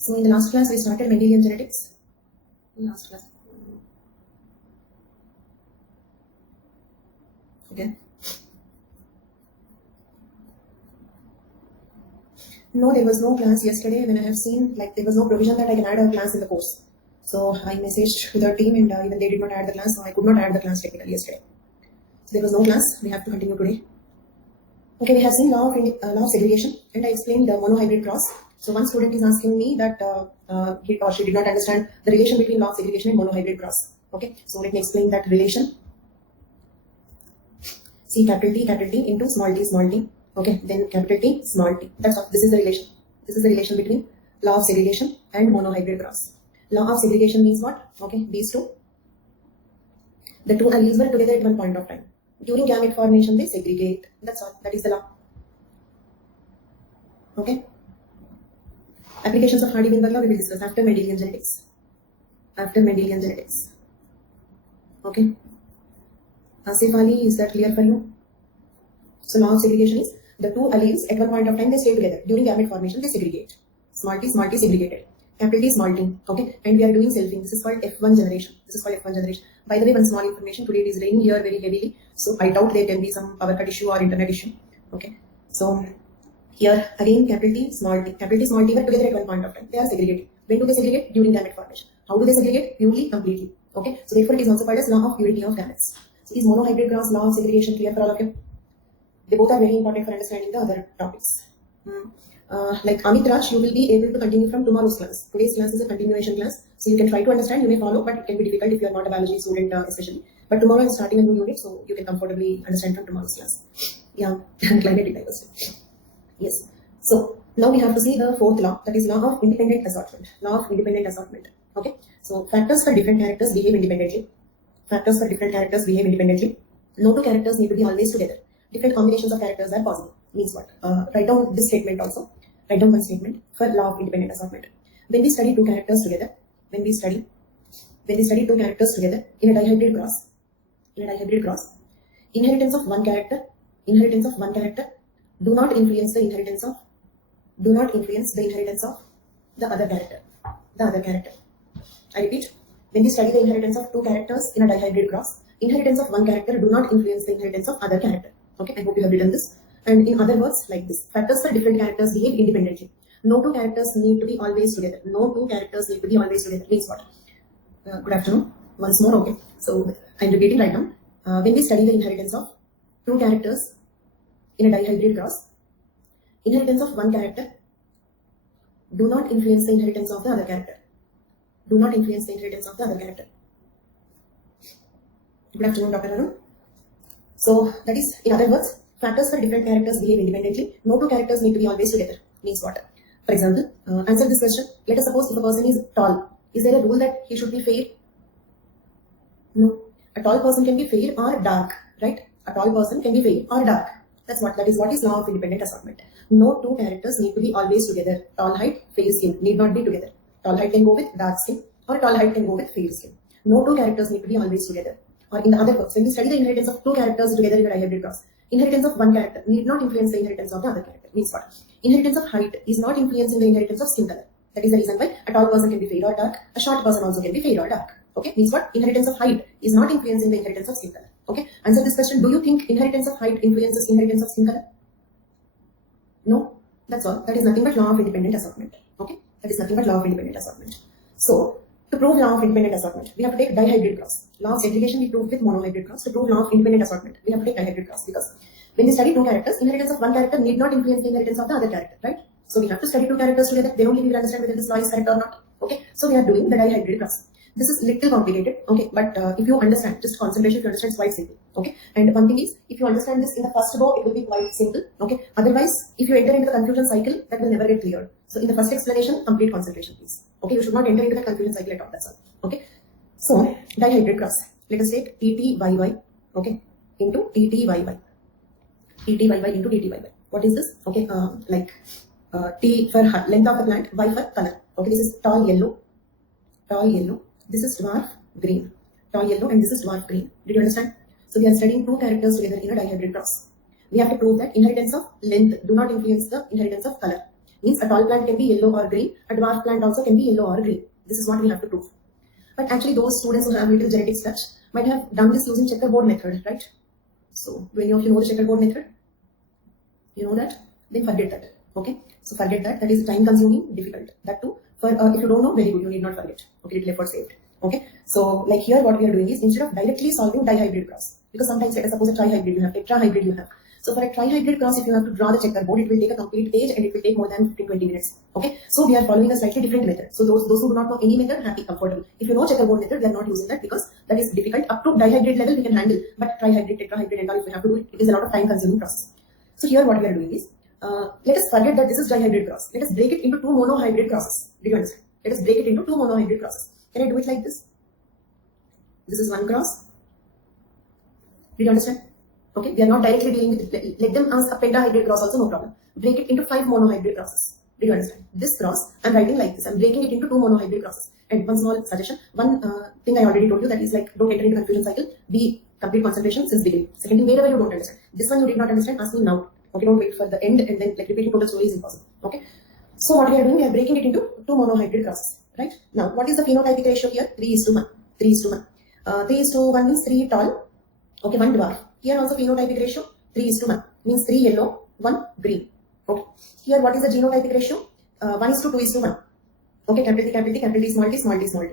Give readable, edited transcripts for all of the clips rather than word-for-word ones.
So in the last class we started Mendelian genetics. Last class. Okay. No, there was no class yesterday when I have seen, like, there was no provision that I can add a class in the course. So I messaged to the team and even they did not add the class, so I could not add the class technically yesterday. So there was no class, we have to continue today. Okay, we have seen law of segregation and I explained the monohybrid cross. So one student is asking me that he or she did not understand the relation between law of segregation and monohybrid cross. Okay, so let me explain that relation. See capital T into small t. Okay, then capital T, small t. That's all. This is the relation. This is the relation between law of segregation and monohybrid cross. Law of segregation means what? Okay, these two. The two alleles were together at one point of time. During gamete formation, they segregate. That's all. That is the law. Okay. Applications of Hardy-Weinberg law we will discuss after Mendelian genetics. After Mendelian genetics. Okay. Asif Ali, is that clear for you? So law of segregation is the two alleles at one point of time they stay together. During gamete formation, they segregate. Small t segregated. Capital T, small t. Okay. And we are doing selfing. This is called F1 generation. This is called F1 generation. By the way, one small information. Today it is raining here very heavily. So I doubt there can be some power cut issue or internet issue. Okay. So here again capital T, small t. Capital T, small t were together at one point of time. They are segregated. When do they segregate? During gamete formation. How do they segregate? Purely, completely. Okay. So therefore it is also called as law of purity of gametes. So is monohybrid cross law of segregation clear for all of you? They both are very important for understanding the other topics. Like Amit Raj, you will be able to continue from tomorrow's class. Today's class is a continuation class, so you can try to understand, you may follow, but it can be difficult if you are not a biology student especially. But tomorrow is starting a new unit, so you can comfortably understand from tomorrow's class. Yeah, climatic diversity. Yes. So now we have to see the fourth law, that is law of independent assortment. Law of independent assortment. Okay. So factors for different characters behave independently. Factors for different characters behave independently. No two characters need to be always together. Different combinations of characters are possible. Means what? Write down this statement also. Write down one statement for law of independent assortment. When we study two characters together, when we study two characters together in a dihybrid cross, inheritance of one character do not influence the inheritance of the other character. I repeat, when we study the inheritance of two characters in a dihybrid cross, inheritance of one character do not influence the inheritance of other character. Okay, I hope you have written this. And in other words, like this, factors for different characters behave independently. No two characters need to be always together. Means what? Good afternoon. Once more, okay. So I'm repeating right now. When we study the inheritance of two characters in a dihybrid cross, inheritance of one character do not influence the inheritance of the other character. Good afternoon, Dr. Arun. So that is, in other words, factors for different characters behave independently. No two characters need to be always together. Means what? For example, answer this question. Let us suppose if a person is tall. Is there a rule that he should be fair? No. A tall person can be fair or dark, right? A tall person can be fair or dark. That is what is law of independent assortment. No two characters need to be always together. Tall height, fair skin need not be together. Tall height can go with dark skin or tall height can go with fair skin. No two characters need to be always together. Or in the other words, when we study the inheritance of two characters together in a dihybrid cross, inheritance of one character need not influence the inheritance of the other character. Means what? Inheritance of height is not influencing the inheritance of skin color. That is the reason why a tall person can be fair or dark, a short person also can be fair or dark. Okay, means what? Inheritance of height is not influencing the inheritance of skin color. Okay, answer this question. Do you think inheritance of height influences inheritance of skin color? No, that's all. That is nothing but law of independent assortment. Okay, that is nothing but law of independent assortment. So, to prove law of independent assortment, we have to take dihybrid cross. Law of segregation we prove with monohybrid cross. To prove law of independent assortment, we have to take dihybrid cross, because when we study two characters, inheritance of one character need not influence the inheritance of the other character, right? So we have to study two characters together. Then only we will understand whether this law is correct or not. Okay, so we are doing the dihybrid cross. This is little complicated, okay, but if you understand, just concentration, if you understand, it's quite simple, okay. And one thing is, if you understand this in the first go, it will be quite simple, okay. Otherwise, if you enter into the confusion cycle, that will never get cleared. So in the first explanation, complete concentration, please. Okay, you should not enter into the confusion cycle at all. That's all. Okay. So dihybrid cross. Let us take TTYY, okay, into TTYY. TTYY into TTYY. What is this? Okay, T for length of the plant, Y for color. Okay, this is tall yellow. This is dwarf green. Tall yellow and this is dwarf green. Did you understand? So we are studying two characters together in a dihybrid cross. We have to prove that inheritance of length do not influence the inheritance of color. Means a tall plant can be yellow or green, a dwarf plant also can be yellow or green. This is what we have to prove. But actually those students who have little genetics touch might have done this using checkerboard method, right? So do any of you know the checkerboard method? You know that? Then forget that. Okay? So forget that. That is time consuming, difficult. That too. For if you don't know, very good. You need not forget. Okay, little effort saved. Okay? So like here what we are doing is, instead of directly solving dihybrid cross, because sometimes let us suppose a trihybrid you have, tetrahybrid you have. So for a trihybrid cross, if you have to draw the checkerboard, it will take a complete page and it will take more than 15-20 minutes. Okay? So we are following a slightly different method. So those who do not know any method, happy, comfortable. If you know checkerboard method, we are not using that because that is difficult. Up to dihybrid level we can handle, but trihybrid, tetrahybrid and all, if we have to do it, it is a lot of time consuming process. So here what we are doing is, let us forget that this is dihybrid cross. Let us break it into two monohybrid crosses. Did you understand? Let us break it into two monohybrid crosses. Can I do it like this? This is one cross. Did you understand? Okay, we are not directly dealing with it. Let them ask a pentahybrid cross also, no problem. Break it into 5 monohybrid crosses. Did you understand? This cross, I am writing like this. I am breaking it into 2 monohybrid crosses. And one small suggestion, one thing I already told you, that is like, don't enter into confusion cycle. Be complete concentration since beginning. Second thing, wherever you don't understand. This one you did not understand, ask me now. Okay, don't wait for the end and then like repeating total story is impossible. Okay. So what we are doing, we are breaking it into 2 monohybrid crosses. Right? Now, what is the phenotypic ratio here? 3:1. 3:1. 3:1 means 3 tall. Okay, 1 dwarf. Here also phenotypic ratio 3:1 means 3 yellow, 1 green. Okay. Here what is the genotypic ratio? 1:2:1. Okay, capital T, capital T, capital T, small t, small t, small t.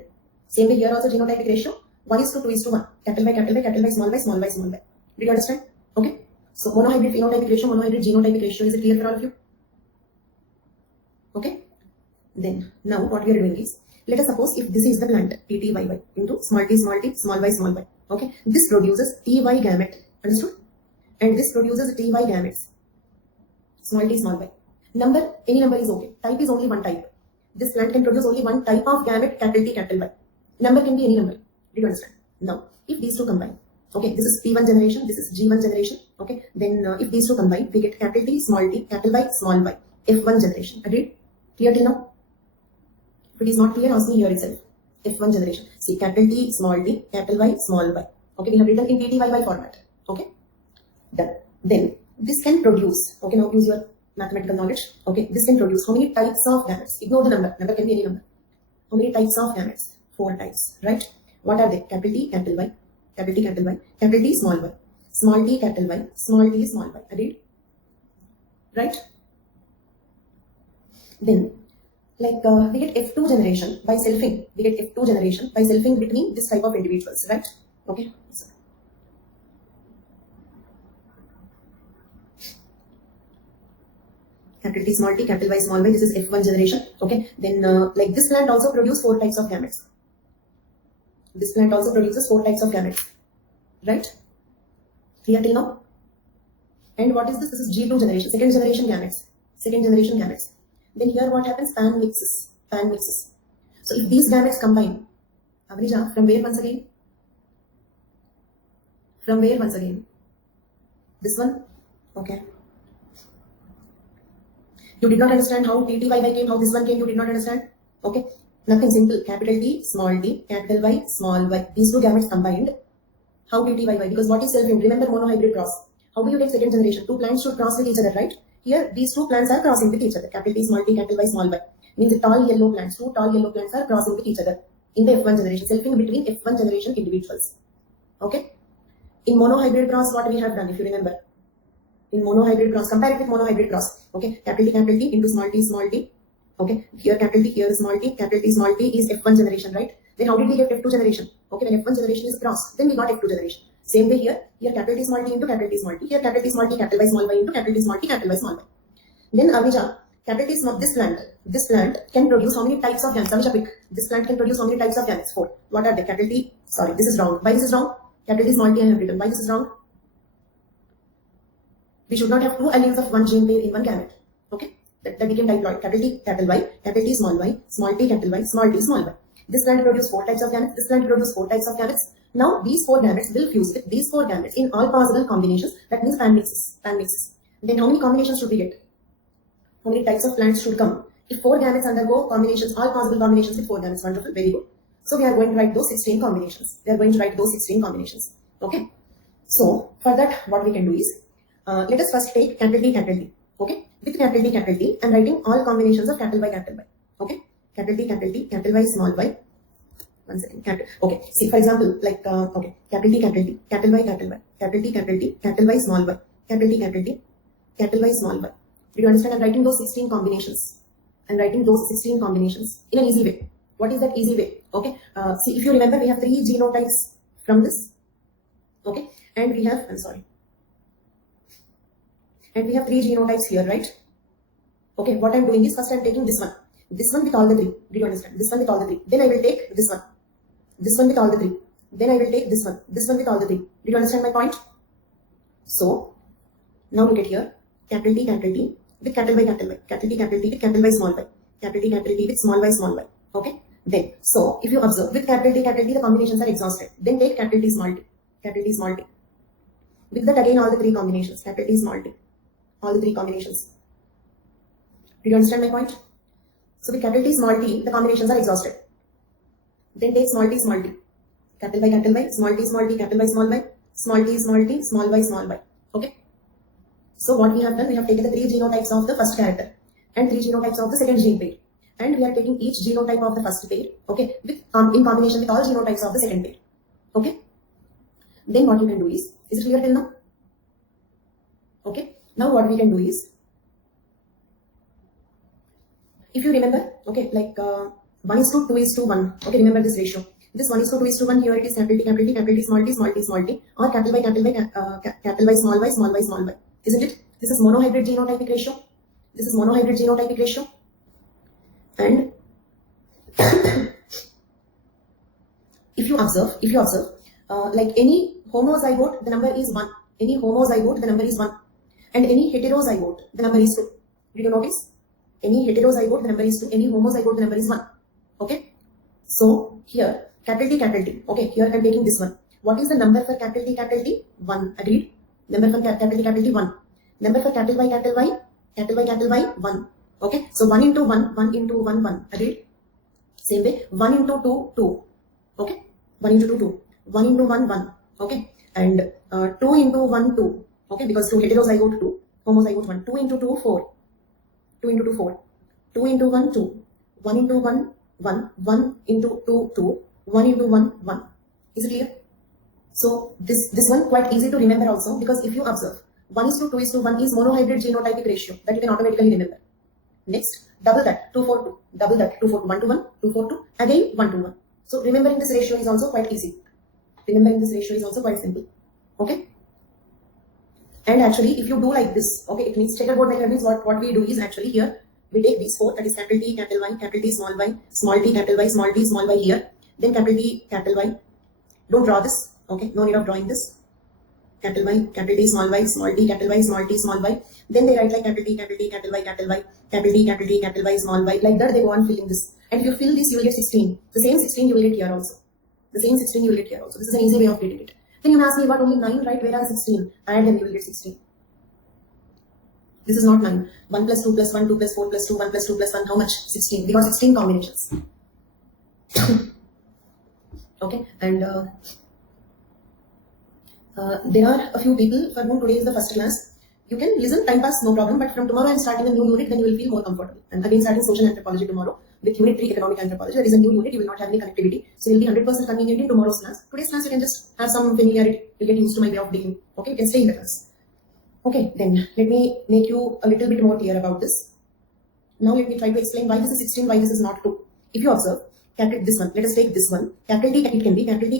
Same way here also genotypic ratio 1:2:1. Capital Y, capital Y, capital Y, small y, small y, small y. Do you understand? Okay. So monohybrid phenotypic ratio, monohybrid genotypic ratio, is it clear for all of you? Okay. Then now what we are doing is, let us suppose if this is the plant TTYY into small t, small t, small y, small y. Okay. This produces TY gamete. Understood? And this produces TY gametes. Small t, small y. Number, any number is okay. Type is only one type. This plant can produce only one type of gamete, capital T, capital Y. Number can be any number. Did you understand? Now, if these two combine, okay, this is P1 generation, this is G1 generation, okay, then if these two combine, we get capital T, small t, capital Y, small y, F1 generation. Agreed? Clear till now? If it is not clear, ask me here itself. F1 generation. See, capital T, small t, capital Y, small y. Okay, we have written in TTYY format. Okay, done. Then this can produce, okay, now use your mathematical knowledge. Okay, this can produce how many types of gametes? Ignore the number, number can be any number. How many types of gametes? 4 types, right? What are they? Capital T, capital Y, capital T, capital Y, capital T, small y, small t, capital Y, small t, small y. Agreed? Right? Then, like we get F2 generation by selfing. We get F2 generation by selfing between this type of individuals, right? Okay. So, capital T, small t, capital Y, small y. This is F1 generation. Okay. Then, like this plant also produces 4 types of gametes. This plant also produces 4 types of gametes, right? Clear till now? And what is this? This is G2 generation, second generation gametes. Second generation gametes. Then here what happens? Pan mixes. Pan mixes. So if these gametes combine, Avrija, from where once again? From where once again? This one? Okay. You did not understand how TTYY came, how this one came, you did not understand? Okay. Nothing, simple. Capital T, small t, capital Y, small y. These two gametes combined. How TTYY? Because what is selfing? Remember monohybrid cross. How do you take second generation? 2 plants should cross with each other, right? Here, these 2 plants are crossing with each other. Capital T, small t, capital Y, small y. Means the tall yellow plants, 2 tall yellow plants are crossing with each other in the F1 generation, selfing between F1 generation individuals. Okay? In monohybrid cross, what we have done, if you remember? In monohybrid cross, compare it with monohybrid cross. Okay? Capital T into small t, small t. Okay? Here capital T, here small t, capital T, small t is F1 generation, right? Then how did we get F2 generation? Okay, when F1 generation is cross, then we got F2 generation. Same way here, capital T, small t into capital T, small t. Here capital T, small t, capital Y, small y into capital T, small t, capital Y, small y. Then Avija, capital T, small, this plant can produce how many types of gametes? Avija, pick. This plant can produce how many types of gametes? 4. What are they? Capital T, sorry, this is wrong. Why this is wrong? Capital T, small t I have written. Why this is wrong? We should not have 2 alleles of one gene pair in one gamete. Okay? That became diploid. Capital T, capital Y, capital T, small y, small t, capital Y, small t, small y. This plant produces 4 types of gametes. This plant produces 4 types of gametes. Now these 4 gametes will fuse with these 4 gametes in all possible combinations. That means pan mixes. Pan mixes. Then how many combinations should we get? How many types of plants should come? If 4 gametes undergo combinations, all possible combinations with 4 gametes. Wonderful. Very good. So we are going to write those 16 combinations. We are going to write those 16 combinations. Okay. So for that, what we can do is, let us first take capital T, capital T. Okay. with capital T, I'm writing all combinations of capital Y. Okay, capital T, capital Y, small y. One second. Okay, see, for example, like, okay, capital T, capital T, capital Y, capital T, capital Y, small y, capital T, capital Y, small y. Did you understand? I'm writing those 16 combinations. I'm writing those 16 combinations in an easy way. What is that easy way? Okay, see, if you remember, we have 3 genotypes from this. Okay, and we have, I'm sorry, and we have 3 genotypes here, right? Okay, what I'm doing is first I'm taking this one with all the 3. Do you understand? This one with all the 3. Then I will take this one with all the 3. Then I will take this one with all the 3. Did you understand my point? So now look at here, capital T with capital Y, capital T with capital Y, small y, capital T with small y. Okay. Then, so if you observe, with capital T, the combinations are exhausted. Then take capital T, small t. With that again all the 3 combinations, capital T, small t, all the 3 combinations. Do you understand my point? So with capital T, small t, the combinations are exhausted. Then take small t, capital Y, small t, capital Y, small y, small t, small y. Okay. So what we have done, we have taken the 3 genotypes of the first character and 3 genotypes of the second gene pair. And we are taking each genotype of the first pair, okay, with in combination with all genotypes of the second pair. Okay. Then what you can do is it clear till now? Okay. Now what we can do is, if you remember, okay, like 1:2:1. Okay, remember this ratio. This 1:2:1 here it is capital T, small t, or capital Y, small y. Isn't it? This is monohybrid genotypic ratio. And if you observe, like any homozygote, the number is 1. Any homozygote, the number is 1. And any heterozygote, the number is 2. Did you notice? Any heterozygote, the number is 2. Any homozygote, the number is 1. Okay. So here, capital T. Okay, here I'm taking this one. What is the number for capital T? 1. Agreed? Number for capital T, 1. Number for capital Y, 1. Okay, so 1 into 1, 1. Agreed? Same way, 1 into 2, 2. Okay, 1 into 2, 2. 1 into 1, 1. Okay, and 2 into 1, 2. Okay, because 2 heterozygote, 2. Homozygote, 1. 2 into 2, 4. 2 into 2, 4. 2 into 1, 2. 1 into 1, 1. 1 into 2, 2. 1 into 1, 1. Is it clear? So this one quite easy to remember also, because if you observe, 1:2:1 is monohybrid genotypic ratio, that you can automatically remember. Next, double that, 2:4:2. Double that, 2:4:2. 1 to 1, 2:4:2. Again, 1 to 1. So remembering this ratio is also quite easy. Remembering this ratio is also quite simple. Okay. And actually, if you do like this, okay, it means checkerboard method means what we do is actually here, we take these 4, that is capital T, capital Y, capital T, small y, small t, capital Y, small t, small y here. Then capital T, capital Y. Don't draw this. Okay, no need of drawing this. Capital Y, capital T, small y, small t, capital Y, small t, small y. Then they write like capital T, capital Y, capital Y, capital T, capital Y, small y. Like that they go on filling this. And if you fill this, you will get 16. The same 16 you will get here also. This is an easy way of getting it. Then you may ask me about only 9, right? Where are 16? Add them, you will get 16. This is not 9. 1 plus 2 plus 1, 2 plus 4 plus 2, 1 plus 2 plus 1. How much? 16. We got 16 combinations. Okay, and there are a few people for whom today is the first class. You can listen, time pass, no problem, but from tomorrow I'm starting a new unit, then you will feel more comfortable. I'm again starting social anthropology tomorrow with unit 3 economic anthropology. There is a new unit, you will not have any connectivity, so you'll be 100% convenient in tomorrow's class. Today's class you can just have some familiarity, you'll get used to my way of dealing. Okay, you can stay in the class. Okay, then let me make you a little bit more clear about this. Now let me try to explain why this is 16, why this is not 2. If you observe, this one, let us take this one. Capital T, it can be capital T,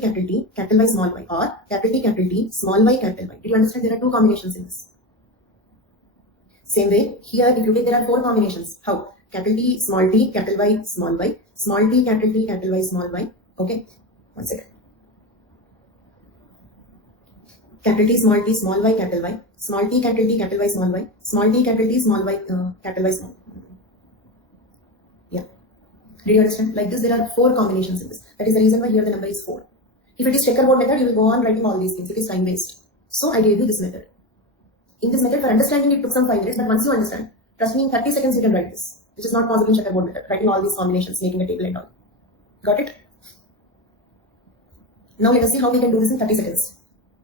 capital Y, small y, or capital T, small y, capital Y. Did you understand? There are 2 combinations in this. Same way, here if you take, there are 4 combinations. How? Capital T, capital Y, small y, small t, capital Y, small y. Okay, one second. Capital T, small y, capital Y, small t, capital Y, small y, small t, capital T, small y, capital Y, small. Yeah. Did you understand? Like this, there are 4 combinations in this. That is the reason why here the number is 4. If it is checkerboard method, you will go on writing all these things. It is time based. So I gave you this method. In this method, for understanding, it took some 5 minutes, but once you understand, trust me, in 30 seconds you can write this, which is not possible in checkerboard method, writing all these combinations, making a table and all. Got it? Now let us see how we can do this in 30 seconds.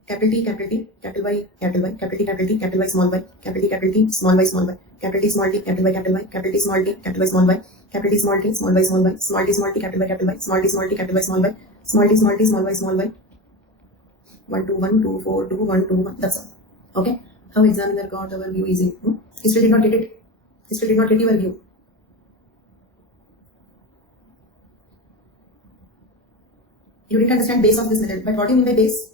capital T, capital T, capital Y, capital Y, capital T, capital T, capital Y, small y, capital T, capital T, small y, small y, capital T, small t, capital Y, capital Y, capital T, small t, capital Y, small y, capital T, small t, small y, small y, small t, small t, capital Y, capital Y, small t, small t, capital Y, small y, small t, small t, small y, small y, 1 2 1 2 4 2 1 2 1. That's all. Okay. How examiner got our view easy? History did not get it. History did not get your view. You didn't understand base of this method. But what do you mean by base?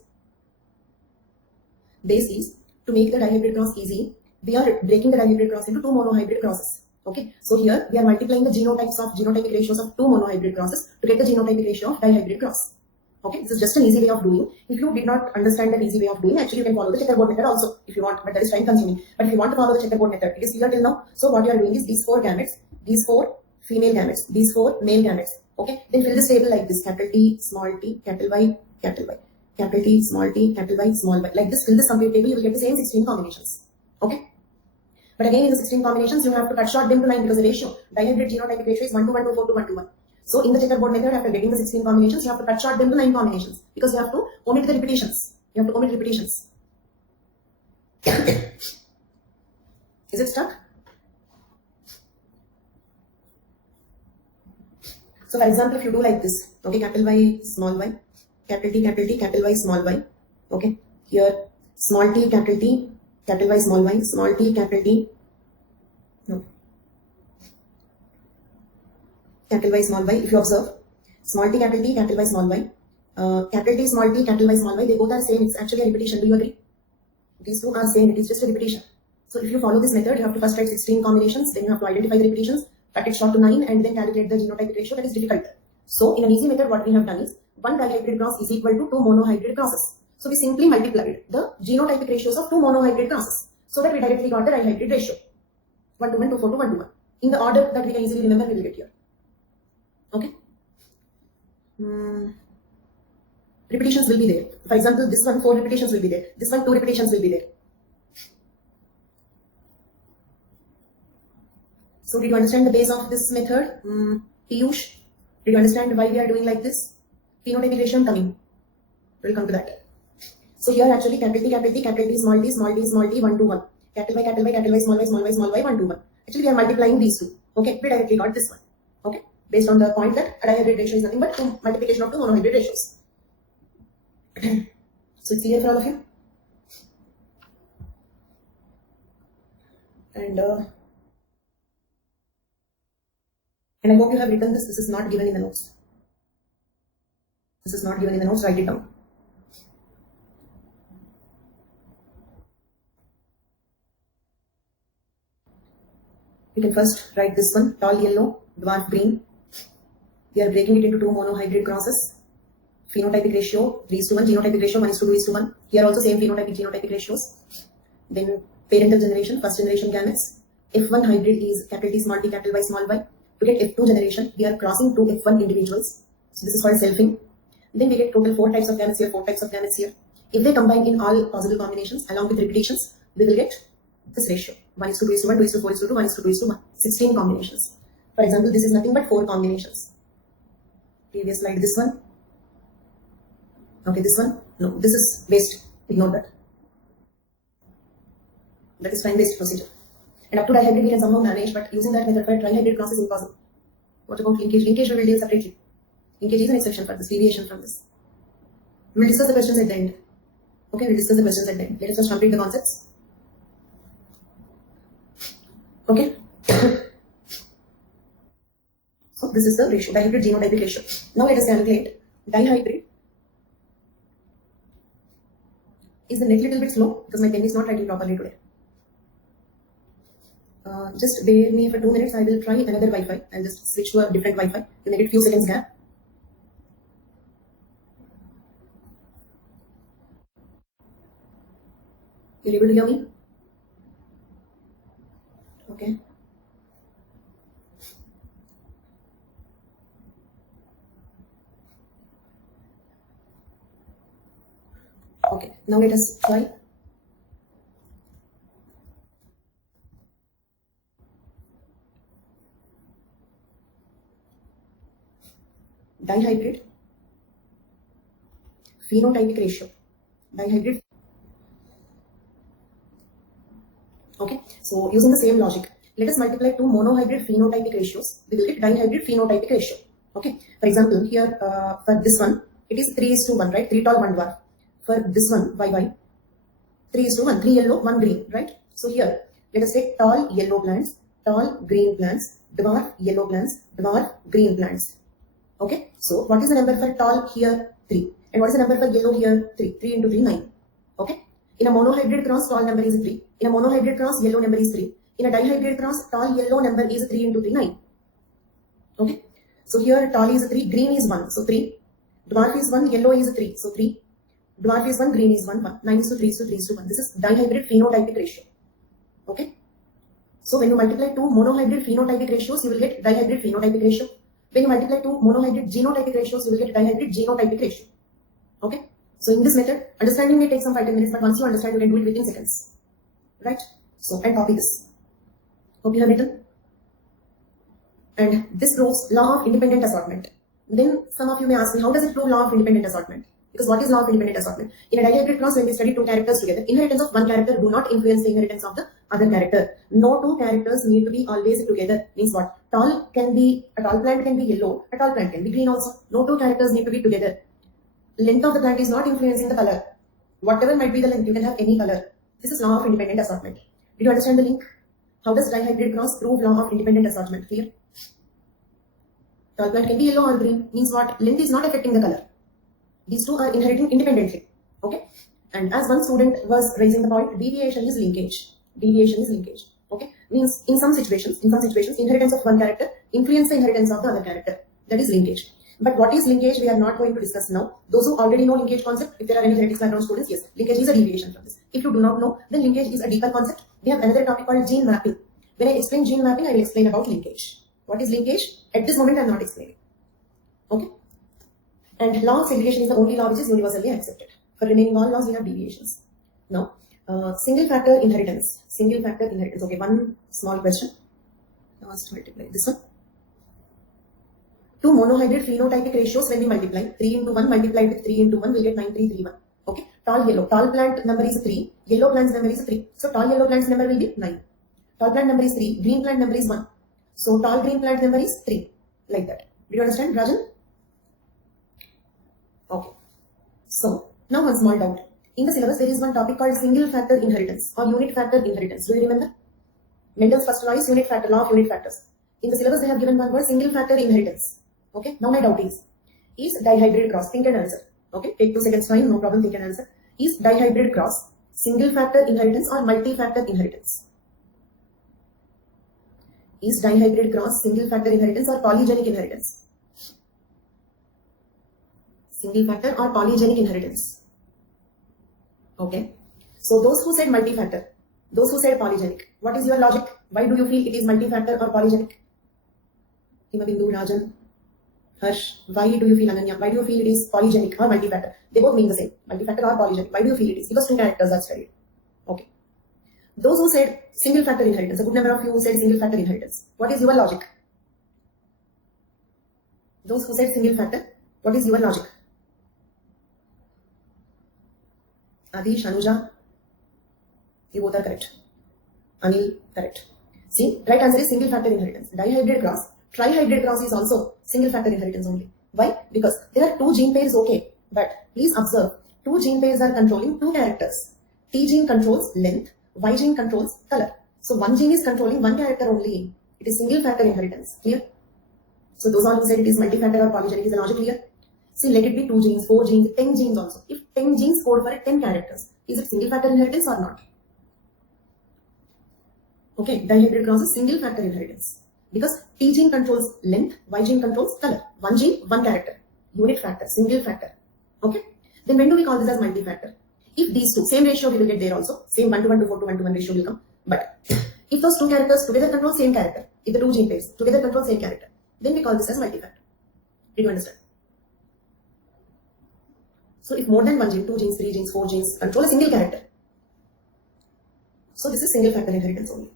Base is to make the dihybrid cross easy. We are breaking the dihybrid cross into two monohybrid crosses. Okay. So here we are multiplying the genotypic ratios of two monohybrid crosses to get the genotypic ratio of dihybrid cross. Okay, this is just an easy way of doing. If you did not understand an easy way of doing, actually you can follow the checkerboard method also if you want, but that is time consuming. But if you want to follow the checkerboard method, it is clear till now. So what you are doing is these four gametes, these four female gametes, these four male gametes. Okay, then fill this table like this: capital T, small t, capital Y, capital Y, capital T, small t, capital Y, small y. Like this, fill this complete table, you will get the same 16 combinations. Okay. But again, in the 16 combinations, you have to cut short them to 9 because the ratio, dihybrid genotypic ratio is 1 to 1 to 4 to 1 to 1. So in the checkerboard method, after getting the 16 combinations, you have to cut short them to 9 combinations because you have to omit the repetitions. You have to omit repetitions. Is it stuck? So for example, if you do like this, okay, capital Y, small y, capital T, capital T, capital Y, small y, okay, here, small t, capital T, capital Y, small y, small t, capital T, no, capital Y, small y. If you observe, small t, capital T, capital Y, small y, capital T, small t, capital Y, small y, they both are same. It's actually a repetition. Do you agree? These two are same. It is just a repetition. So if you follow this method, you have to first write 16 combinations, then you have to identify the repetitions, cut it short to 9, and then calculate the genotypic ratio. That is difficult. So in an easy method, what we have done is one dihybrid cross is equal to two monohybrid crosses. So we simply multiplied the genotypic ratios of two monohybrid crosses, so that we directly got the dihybrid ratio 1 to 1, 2 4 to 1 to 1. In the order that we can easily remember, we will get here. Okay. Repetitions will be there. For example, this one 4 repetitions will be there. This one 2 repetitions will be there. So did you understand the base of this method? Piyush, did you understand why we are doing like this? Phenotypic ratio coming. We'll come to that. So here actually capital T, capital T, capital T, small t, small t, small t, 1 to 1. Capital Y, capital Y, capital Y, small y, small y, small y, 1 to 1. Actually we are multiplying these two. Okay, we directly got this one. Okay, based on the point that a dihybrid ratio is nothing but multiplication of two monohybrid ratios. So it's clear for all of you? And I hope you have written this. This is not given in the notes. This is not given in the notes. Write it down. You can first write this one: tall yellow, dwarf green. We are breaking it into two monohybrid crosses. Phenotypic ratio 3:1, genotypic ratio 1:2:1. Here also same phenotypic ratios. Then parental generation, first generation gametes. F1 hybrid is capital T, small t, capital Y, small y. To get F2 generation, we are crossing two F1 individuals. So this is called selfing. Then we get total 4 types of gametes here, 4 types of gametes here. If they combine in all possible combinations along with repetitions, we will get this ratio 1:2:1, 2:4:2, 1:2:1. 16 combinations. For example, this is nothing but 4 combinations. Previous slide, this one. Okay, this one. No, this is waste. Ignore that. That is time-based procedure. And up to dihybrid we can somehow manage, but using that method for trihybrid cross is impossible. What about linkage? Linkage we will deal separately. Linkage is an exception for this, deviation from this. We will discuss the questions at the end. Okay, we will discuss the questions at the end. Let us first complete the concepts. Okay. So this is the ratio, dihybrid genotypic ratio. Now let us calculate dihybrid. Is the net little bit slow because my pen is not writing properly today. Just bear me for 2 minutes. I will try another Wi-Fi. I'll just switch to a different Wi-Fi to make it few seconds gap. You're able to hear me? Okay. Okay. Now let us try. Dihybrid phenotypic ratio. Dihybrid So using the same logic, let us multiply two monohybrid phenotypic ratios. We will get dihybrid phenotypic ratio. Okay. For example, here for this one, it is 3:1, right? 3 tall, 1 dwarf. For this one, YY, 3:1, 3 yellow, 1 green, right? So here, let us take tall yellow plants, tall green plants, dwarf yellow plants, dwarf green plants. Okay. So what is the number for tall here? 3. And what is the number for yellow here? 3. 3 into 3, 9. Okay. In a monohybrid cross, tall number is 3. In a monohybrid cross, yellow number is 3. In a dihybrid cross, tall yellow number is 3 into 3, 9. Okay. So here tall is 3, green is 1. So 3. Dwarf is 1, yellow is 3. So 3. Dwarf is 1, green is 1, 1. 9 is to 3 is to 3 is to 1. This is dihybrid phenotypic ratio. Okay. So when you multiply two monohybrid phenotypic ratios, you will get dihybrid phenotypic ratio. When you multiply two monohybrid genotypic ratios, you will get dihybrid genotypic ratio. Okay. So in this method, understanding may take some 5-10 minutes, but once you understand, you can do it within seconds. Right? So, and copy this. Hope you have written. And this proves law of independent assortment. Then some of you may ask me, how does it prove law of independent assortment? Because what is law of independent assortment? In a dihybrid cross, when we study two characters together, inheritance of one character do not influence the inheritance of the other character. No two characters need to be always together. Means what? A tall plant can be yellow, a tall plant can be green also. No two characters need to be together. Length of the plant is not influencing the color. Whatever might be the length, you can have any color. This is law of independent assortment. Did you understand the link? How does dihybrid cross prove law of independent assortment? Clear? Tall plant can be yellow or green. Means what? Length is not affecting the color. These two are inheriting independently. Okay? And as one student was raising the point, deviation is linkage. Deviation is linkage. Okay? Means in some situations, inheritance of one character influence the inheritance of the other character. That is linkage. But what is linkage, we are not going to discuss now. Those who already know linkage concept, if there are any genetics background students, yes, linkage is a deviation from this. If you do not know, then linkage is a deeper concept. We have another topic called gene mapping. When I explain gene mapping, I will explain about linkage. What is linkage? At this moment, I am not explaining. Okay? And law of segregation is the only law which is universally accepted. For remaining all laws, we have deviations. Now, single factor inheritance. Single factor inheritance. Okay, one small question. Now, let's multiply this one. Two monohybrid phenotypic ratios when we multiply. 3 into 1 multiplied with 3 into 1 will get 9331. Okay. Tall yellow. Tall plant number is 3. Yellow plant's number is 3. So tall yellow plant's number will be 9. Tall plant number is 3. Green plant number is 1. So tall green plant number is 3. Like that. Do you understand, Rajan? Okay. So now one small doubt. In the syllabus, there is one topic called single factor inheritance or unit factor inheritance. Do you remember? Mendel's first law is unit factor, law of unit factors. In the syllabus, they have given one word single factor inheritance. Okay, now my doubt is dihybrid cross, think and answer. Okay, take 2 seconds time, no problem, think and answer. Is dihybrid cross single factor inheritance or multi-factor inheritance? Is dihybrid cross single factor inheritance or polygenic inheritance? Single factor or polygenic inheritance? Okay, so those who said multi-factor, those who said polygenic, what is your logic? Why do you feel it is multi-factor or polygenic? Himabindu, Rajan, Harsh, why do you feel, Ananya, why do you feel it is polygenic or multi-factor? They both mean the same, multi-factor or polygenic. Why do you feel it is? Because two characters are studied. Okay. Those who said single factor inheritance, a good number of you who said single factor inheritance. What is your logic? Those who said single factor, what is your logic? Adish, Anuja, you both are correct. Anil, correct. See, right answer is single factor inheritance. Dihybrid cross. Trihybrid cross is also single factor inheritance only. Why? Because there are two gene pairs, okay, but please observe, two gene pairs are controlling two characters. T gene controls length, Y gene controls color. So one gene is controlling one character only. It is single factor inheritance. Clear? So those all who said it is multi-factor or polygenic, is the logic clear? See, let it be 2 genes, 4 genes, 10 genes also. If 10 genes code for 10 characters, is it single factor inheritance or not? Okay, dihybrid cross is single factor inheritance. Because T gene controls length, Y gene controls color. One gene, one character. Unit factor, single factor. Okay? Then when do we call this as multi-factor? If these two, same ratio we will get there also. Same 1:1 to 4 to 1:1 ratio will come. But if those two characters together control same character, if the two gene pairs together control same character, then we call this as multi-factor. Did you understand? So if more than one gene, 2 genes, 3 genes, 4 genes control a single character. So this is single factor inheritance only.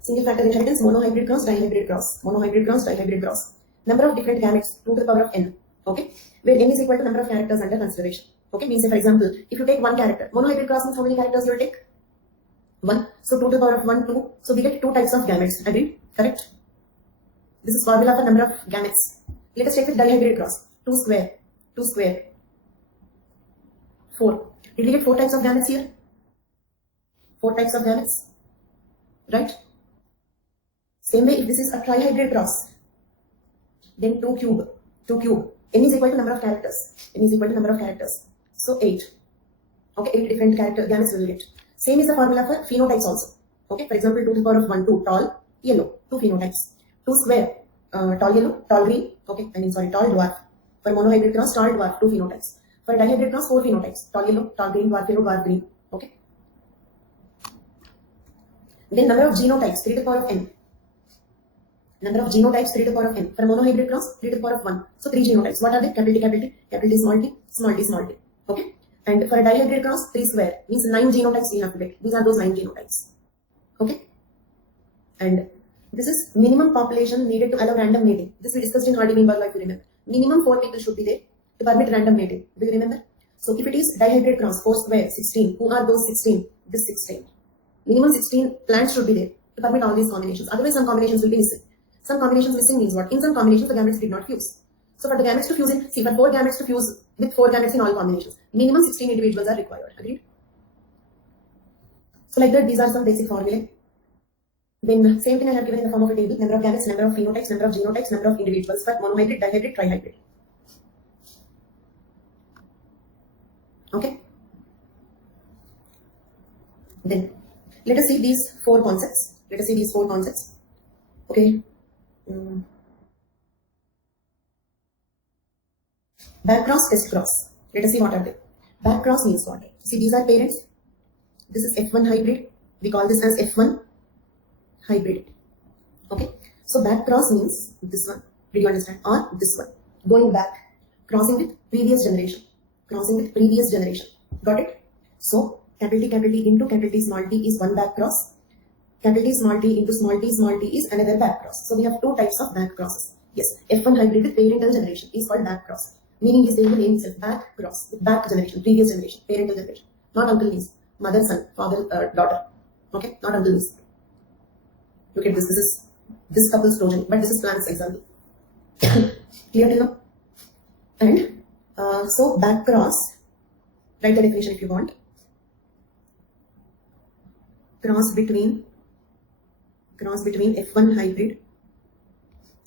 Single factor inheritance, monohybrid cross, dihybrid cross. Monohybrid cross, dihybrid cross. Number of different gametes, 2 to the power of n. Okay? Where n is equal to number of characters under consideration. Okay? Means, say for example, if you take one character, monohybrid cross means how many characters you will take? 1. So 2 to the power of 1, 2. So we get 2 types of gametes. Agreed? Correct? This is formula for number of gametes. Let us check with dihybrid cross. 2 square. 2 square. 4. Did we get 4 types of gametes here? 4 types of gametes. Right? Same way, if this is a trihybrid cross, then 2 cube. 2 cube. N is equal to number of characters. N is equal to number of characters. So 8. Okay, 8 different character gametes we will get. Same is the formula for phenotypes also. Okay, for example, 2 to the power of 1, 2, tall, yellow, 2 phenotypes. 2 square, tall yellow, tall green, okay, tall dwarf. For monohybrid cross, tall dwarf, 2 phenotypes. For dihybrid cross, 4 phenotypes, tall yellow, tall green, dwarf yellow, dwarf green, okay. Then number of genotypes, 3 to the power of n. Number of genotypes, 3 to the power of n. For monohybrid cross, 3 to the power of 1. So 3 genotypes. What are they? Capital T, capital T, capital T, small t, small t, small t. Okay. And for a dihybrid cross, 3 square means 9 genotypes we have to get. These are those 9 genotypes. Okay. And this is minimum population needed to allow random mating. This we discussed in Hardy-Weinberg law, if you remember. Minimum 4 people should be there to permit random mating. Do you remember? So if it is dihybrid cross, 4 square, 16. Who are those 16? This 16. Minimum 16 plants should be there to permit all these combinations. Otherwise, some combinations will be missing. Some combinations missing means what? In some combinations, the gametes did not fuse. So for the gametes to fuse in, see, for 4 gametes to fuse with 4 gametes in all combinations, minimum 16 individuals are required. Agreed? So like that, these are some basic formulae. Then same thing I have given in the form of a table: number of gametes, number of phenotypes, number of genotypes, number of individuals for monohybrid, dihybrid, trihybrid. Okay. Then let us see these 4 concepts. Let us see these 4 concepts. Okay. Back cross, test cross. Let us see what are they. Back cross means what? See, these are parents. This is F1 hybrid. We call this as F1 hybrid. Okay. So back cross means this one. Did you understand? Or this one. Going back. Crossing with previous generation. Crossing with previous generation. Got it? So capital T into capital T small t is one back cross. Capital T small t into small t is another back cross. So we have 2 types of back crosses. Yes, F1 hybrid with parental generation is called back cross. Meaning is the name itself, back cross, with back generation, previous generation, parental generation. Not uncle niece, mother son, father daughter. Okay, not uncle niece. Look at this. This is this couple's progeny, but this is plant's example. Clear till now? And so back cross. Write the definition if you want. Cross between F1 hybrid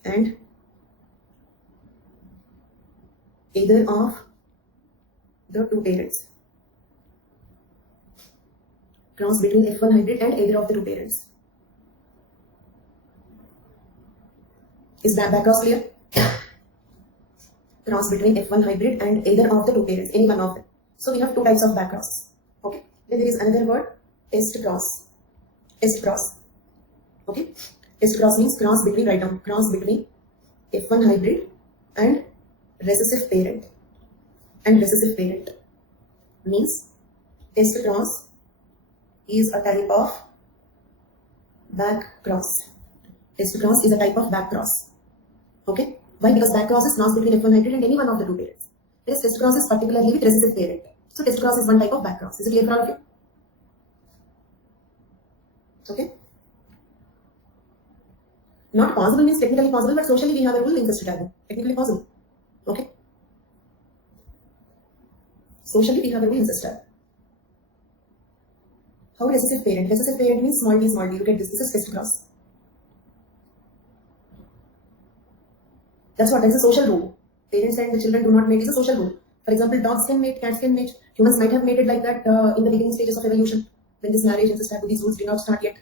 and either of the 2 parents. Cross between F1 hybrid and either of the 2 parents. Is that back cross clear? Cross between F1 hybrid and either of the 2 parents, any one of them. So we have 2 types of back crosses. Okay. Then there is another word, test cross. Test cross. Okay. Test cross means cross between, write down, cross between F1 hybrid and recessive parent. And recessive parent means test cross is a type of back cross. Test cross is a type of back cross. Okay. Why? Because back cross is cross between F1 hybrid and any one of the 2 parents. Whereas test cross is particularly with recessive parent. So test cross is one type of back cross. Is it clear for all of you? Okay. Not possible means technically possible, but socially we have a rule in this taboo. Technically possible. Okay. Socially we have a rule in this taboo. How recessive parent? Recessive parent means small t, small t. Look at this. This is test cross. That's what is a social rule. Parents and the children do not mate is a social rule. For example, dogs can mate, cats can mate. Humans might have mated like that in the beginning stages of evolution. When this marriage and this taboo, these rules did not start yet.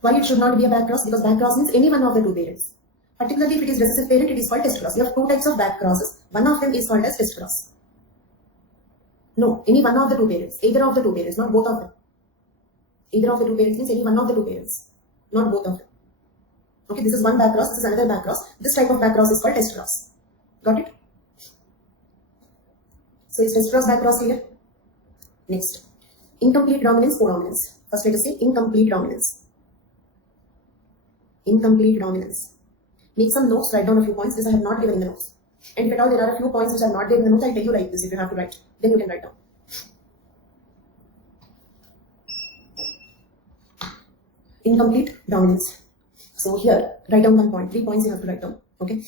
Why it should not be a back cross? Because back cross means any one of the 2 parents. Particularly if it is recessive parent, it is called test cross. You have 2 types of back crosses. One of them is called as test cross. No, any one of the 2 parents. Either of the 2 parents, not both of them. Either of the 2 parents means any one of the 2 parents, not both of them. Okay, this is one back cross, this is another back cross. This type of back cross is called test cross. Got it? So is test cross back cross clear? Next, incomplete dominance, codominance. First let us say incomplete dominance. Incomplete dominance. Make some notes, write down a few points. This I have not given in the notes. And if at all there are a few points which are not there in the notes, I'll tell you like this if you have to write. Then you can write down. incomplete dominance. So here, write down 1 point. 3 points you have to write down. Okay.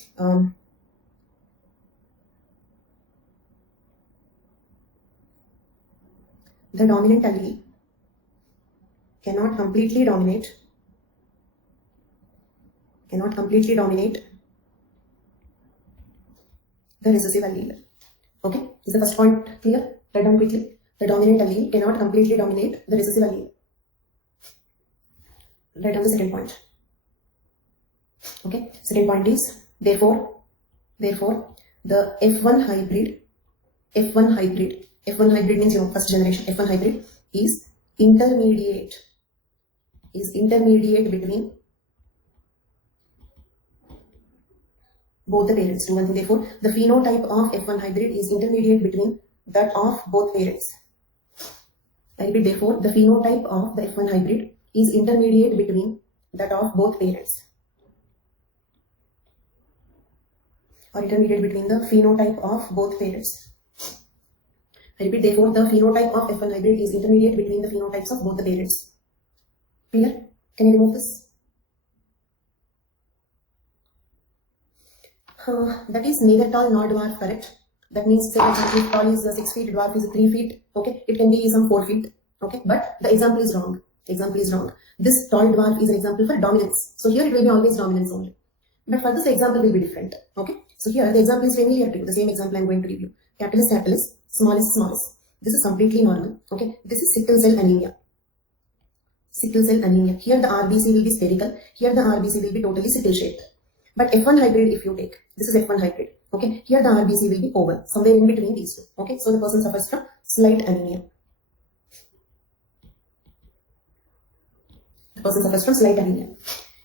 The dominant allele cannot completely dominate the recessive allele. Okay, is the first point clear? Write down quickly. The dominant allele cannot completely dominate the recessive allele. Write down the second point. Okay, second point is therefore the F1 hybrid means your first generation. F1 hybrid is intermediate between both the parents. Do one thing. Therefore, the phenotype of F1 hybrid is intermediate between that of both parents. I repeat, therefore, the phenotype of the F1 hybrid is intermediate between that of both parents. Or intermediate between the phenotype of both parents. I repeat, therefore, the phenotype of F1 hybrid is intermediate between the phenotypes of both the parents. Clear? Can you remove this? That is neither tall nor dwarf, correct? That means, say for example, if tall is 6 feet, dwarf is 3 feet, okay? It can be some 4 feet, okay? But the example is wrong. This tall dwarf is an example for dominance. So here it will be always dominance only. But for this, the example will be different, okay? So here the example is familiar to you. The same example I am going to give you. Capitalist, smallest. This is completely normal, okay? This is sickle cell anemia. Here the RBC will be spherical. Here the RBC will be totally sickle shaped. But F1 hybrid, if you take, this is F1 hybrid, okay? Here the RBC will be oval, somewhere in between these two, okay? So the person suffers from slight anemia.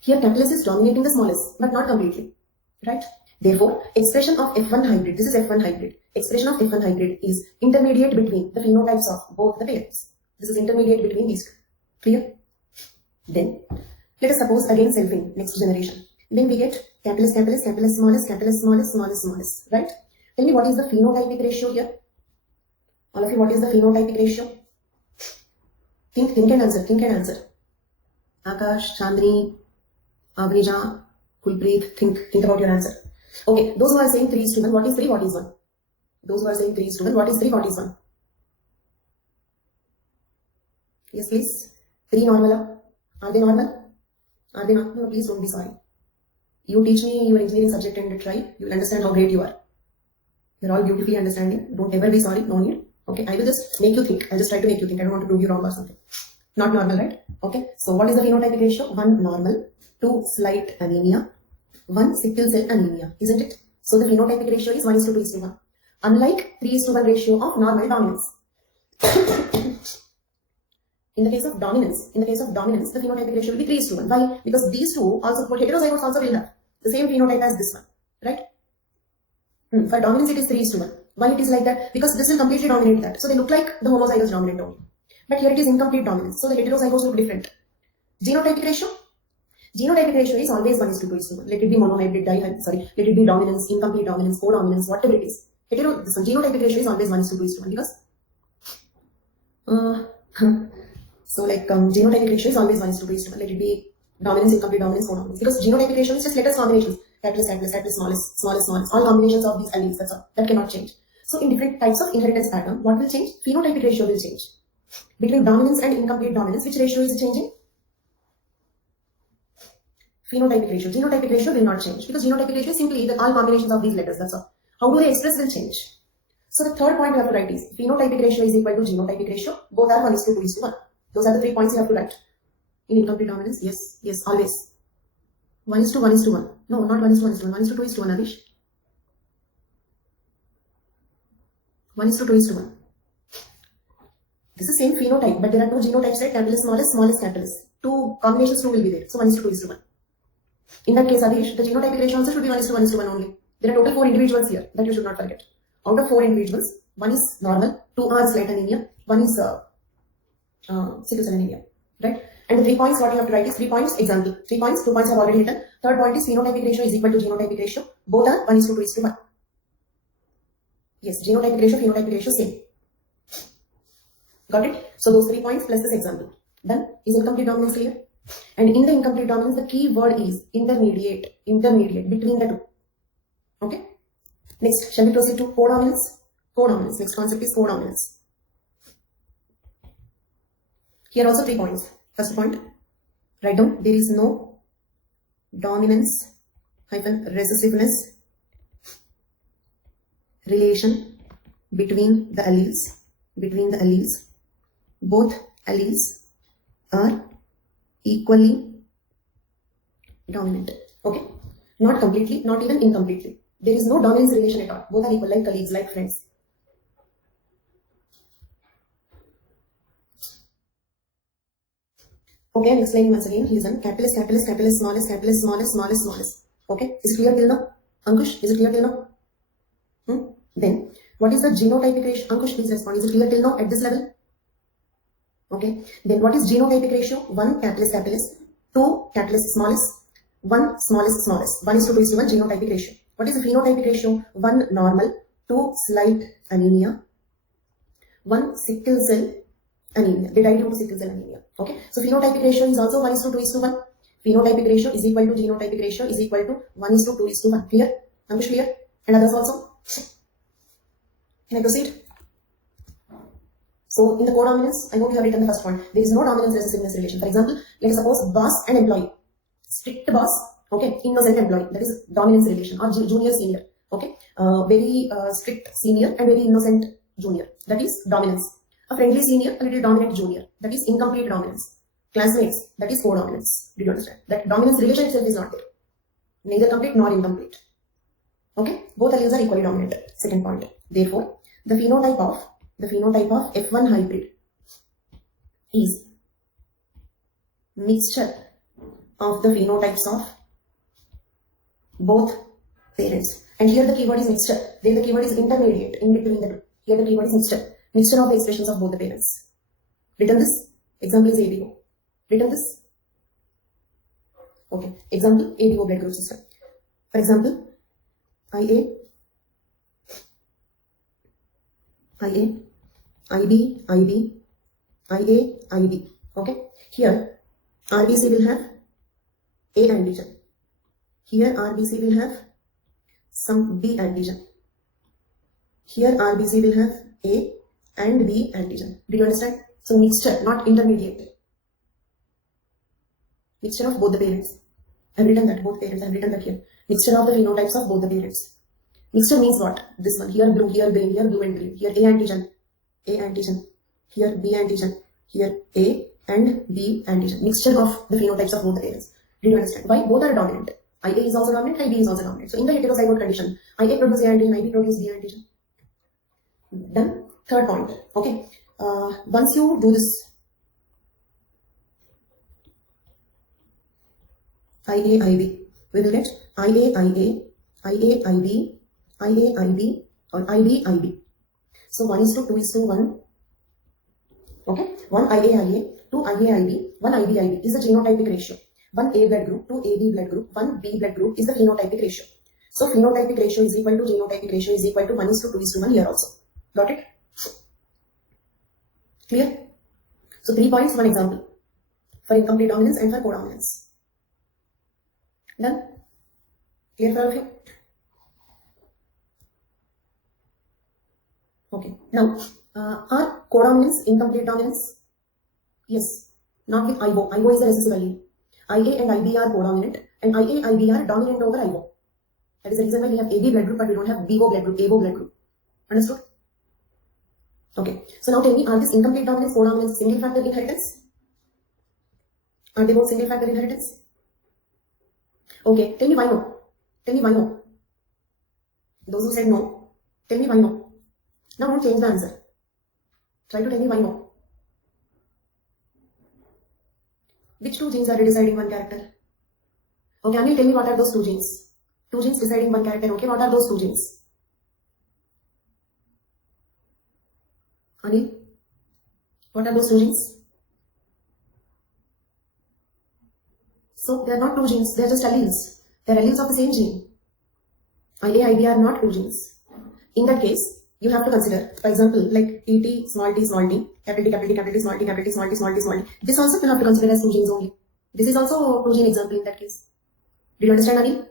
Here capitalist is dominating the smallest, but not completely, right? Therefore, expression of F1 hybrid, this is F1 hybrid. Expression of F1 hybrid is intermediate between the phenotypes of both the parents. This is intermediate between these two. Clear? Then, let us suppose again selfing, next generation. Then we get capitalist, smallest, right? Tell me what is the phenotypic ratio here? All of you, what is the phenotypic ratio? Think and answer. Akash, Chandni, Avrija, Kulpreet, think about your answer. Okay, those who are saying 3:1, what is 3, what is 1? Those who are saying 3:1, what is 3, what is 1? Yes, please. 3 normal. Are they normal? Are they not? No, please don't be sorry. You teach me your engineering subject and try. You will understand how great you are. You're all beautifully understanding. Don't ever be sorry. No need. Okay, I will just make you think. I'll just try to make you think. I don't want to prove you wrong or something. Not normal, right? Okay, so what is the phenotypic ratio? 1 normal, 2 slight anemia, 1 sickle cell anemia, isn't it? So the phenotypic ratio is 1:2:1. Unlike 3:1 ratio of normal dominance. In the case of dominance, the phenotypic ratio will be 3:1. Why? Because these two also, heterozygotes also will have the same phenotype as this one, right? For dominance, it is 3:1. Why it is like that? Because this will completely dominate that. So they look like the homozygous dominant only. But here it is incomplete dominance. So the heterozygotes look different. Genotypic ratio? Genotypic ratio is always 1:2:1. Let it be monohybrid, let it be dominance, incomplete dominance, codominance, whatever it is. Genotypic ratio is always 1:2:1 because genotypic ratio is always 1:2:1. Let it be dominance, incomplete dominance, codominance. Because genotypic ratio is just letters combinations. Capitalist, smallest. All combinations of these alleles, that's all. That cannot change. So in different types of inheritance pattern, what will change? Phenotypic ratio will change. Between dominance and incomplete dominance, which ratio is changing? Phenotypic ratio. Genotypic ratio will not change because genotypic ratio is simply all combinations of these letters, that's all. How do they express will change. So the third point you have to write is phenotypic ratio is equal to genotypic ratio. Both are 1:2:1. Those are the 3 points you have to write. In incomplete dominance, yes, always. 1:1:1. No, not 1:1:1. 1:2:1, Avish. 1:2:1. This is same phenotype, but there are 2 genotypes, right? Capitalist, smallest, capitalist. 2 combinations, 2 will be there. So 1:2:1. In that case, Avish, the genotypic ratio also should be 1:1:1 only. There are total 4 individuals here that you should not forget. Out of 4 individuals, 1 is normal, 2 are slight anemia, 1 is sickle cell anemia, right? And the 3 points, what you have to write is 3 points, example. 3 points, 2 points have already written. Third point is phenotypic ratio is equal to genotypic ratio. Both are 1:2:1. Yes, genotypic ratio, phenotypic ratio, same. Got it? So those 3 points plus this example. Done? Is incomplete dominance clear? And in the incomplete dominance, the key word is intermediate between the two. Okay. Next, shall we proceed to codominance? Codominance. Next concept is codominance. Here also 3 points. First point, write down, there is no dominance hyphen recessiveness relation between the alleles. Both alleles are equally dominant. Okay. Not completely, not even incompletely. There is no dominance relation at all. Both are equal, like colleagues, like friends. Okay, I'm explaining once again. Listen, capital S, smallest. Okay, is it clear till now? Ankush, is it clear till now? Then, what is the genotypic ratio? Ankush, please respond. Is it clear till now at this level? Okay, then what is genotypic ratio? 1 capital S, 2 capital S, smallest, 1 smallest. 1 is to 2 is to 1 genotypic ratio. What is the phenotypic ratio? 1 normal, 2 slight anemia, 1 sickle cell anemia. They die due to sickle cell anemia. Okay, so phenotypic ratio is also 1 is to 2 is to 1. Phenotypic ratio is equal to genotypic ratio is equal to 1 is to 2 is to 1. Clear? Ankush, clear? And others also? Can I proceed? So in the codominance, I hope you have written the first one. There is no dominance recessiveness relation. For example, let us suppose boss and employee. Strict boss, okay, innocent employee. That is dominance relation, or junior senior. Okay, very strict senior and very innocent junior. That is dominance. A friendly senior, a little dominant junior. That is incomplete dominance. Classmates, that is codominance. Did you understand? That dominance relation itself is not there. Neither complete nor incomplete. Okay, both alleles are equally dominant. Second point. Therefore, the phenotype of F1 hybrid is mixture of the phenotypes of both parents. And here the keyword is mixture. There the keyword is intermediate, in between the two. Here the keyword is mixture. Mixture of the expressions of both the parents. Written this. Example is ABO. Written this. Okay. Example, ABO blood group system. For example, IA, IB, IA, IB. Okay. Here, RBC will have A antigen. Here, RBC will have some B antigen. Here, RBC will have A and B antigen. Did you understand? So, mixture, not intermediate. Mixture of both the parents. I have written that, both parents. I have written that here. Mixture of the phenotypes of both the parents. Mixture means what? This one. Here blue, here green, here blue and green. Here A antigen. Here B antigen. Here A and B antigen. Mixture of the phenotypes of both the parents. Did you understand? Why? Both are dominant. IA is also dominant, IB is also dominant. So in the heterozygote condition, IA produces A antigen, IB produces B antigen. Then third point. Okay. Once you do this, IA, IB, we will get IA, IB, or IB. So 1 is to 2 is to 1. Okay. 1 IA, 2 IB, 1 IB is the genotypic ratio. 1 A blood group, 2 AB blood group, 1 B blood group is the phenotypic ratio. So phenotypic ratio is equal to genotypic ratio is equal to 1 is to 2 is to 1 here also. Got it? Clear? So 3 points, 1 example for incomplete dominance and for codominance. Done? Clear for all of you? Okay. Now, are codominance incomplete dominance? Yes. Not with IBO. IBO is a recessive allele. IA and IB are codominant, and IA, IB are dominant over IBO. That is the reason why we have AB blood group, but we don't have BO blood group, ABO blood group. Understood? Okay. So now tell me, are this incomplete dominance, codominance single factor inheritance? Are they both single factor inheritance? Okay. Tell me why no. Tell me why no. Those who said no, tell me why no. Now don't change the answer. Try to tell me why no. Which 2 genes are deciding one character? Okay, Anil, tell me what are those 2 genes? 2 genes deciding one character. Okay, what are those 2 genes? Anil, what are those 2 genes? So they are not 2 genes, they are just alleles. They are alleles of the same gene. IA, IB are not 2 genes. In that case, you have to consider, for example, like ET, small t, capital T, capital T, small t, small t, small t, small t. This also you have to consider as 2 genes only. This is also a 2 gene example in that case. Did you understand, Anil?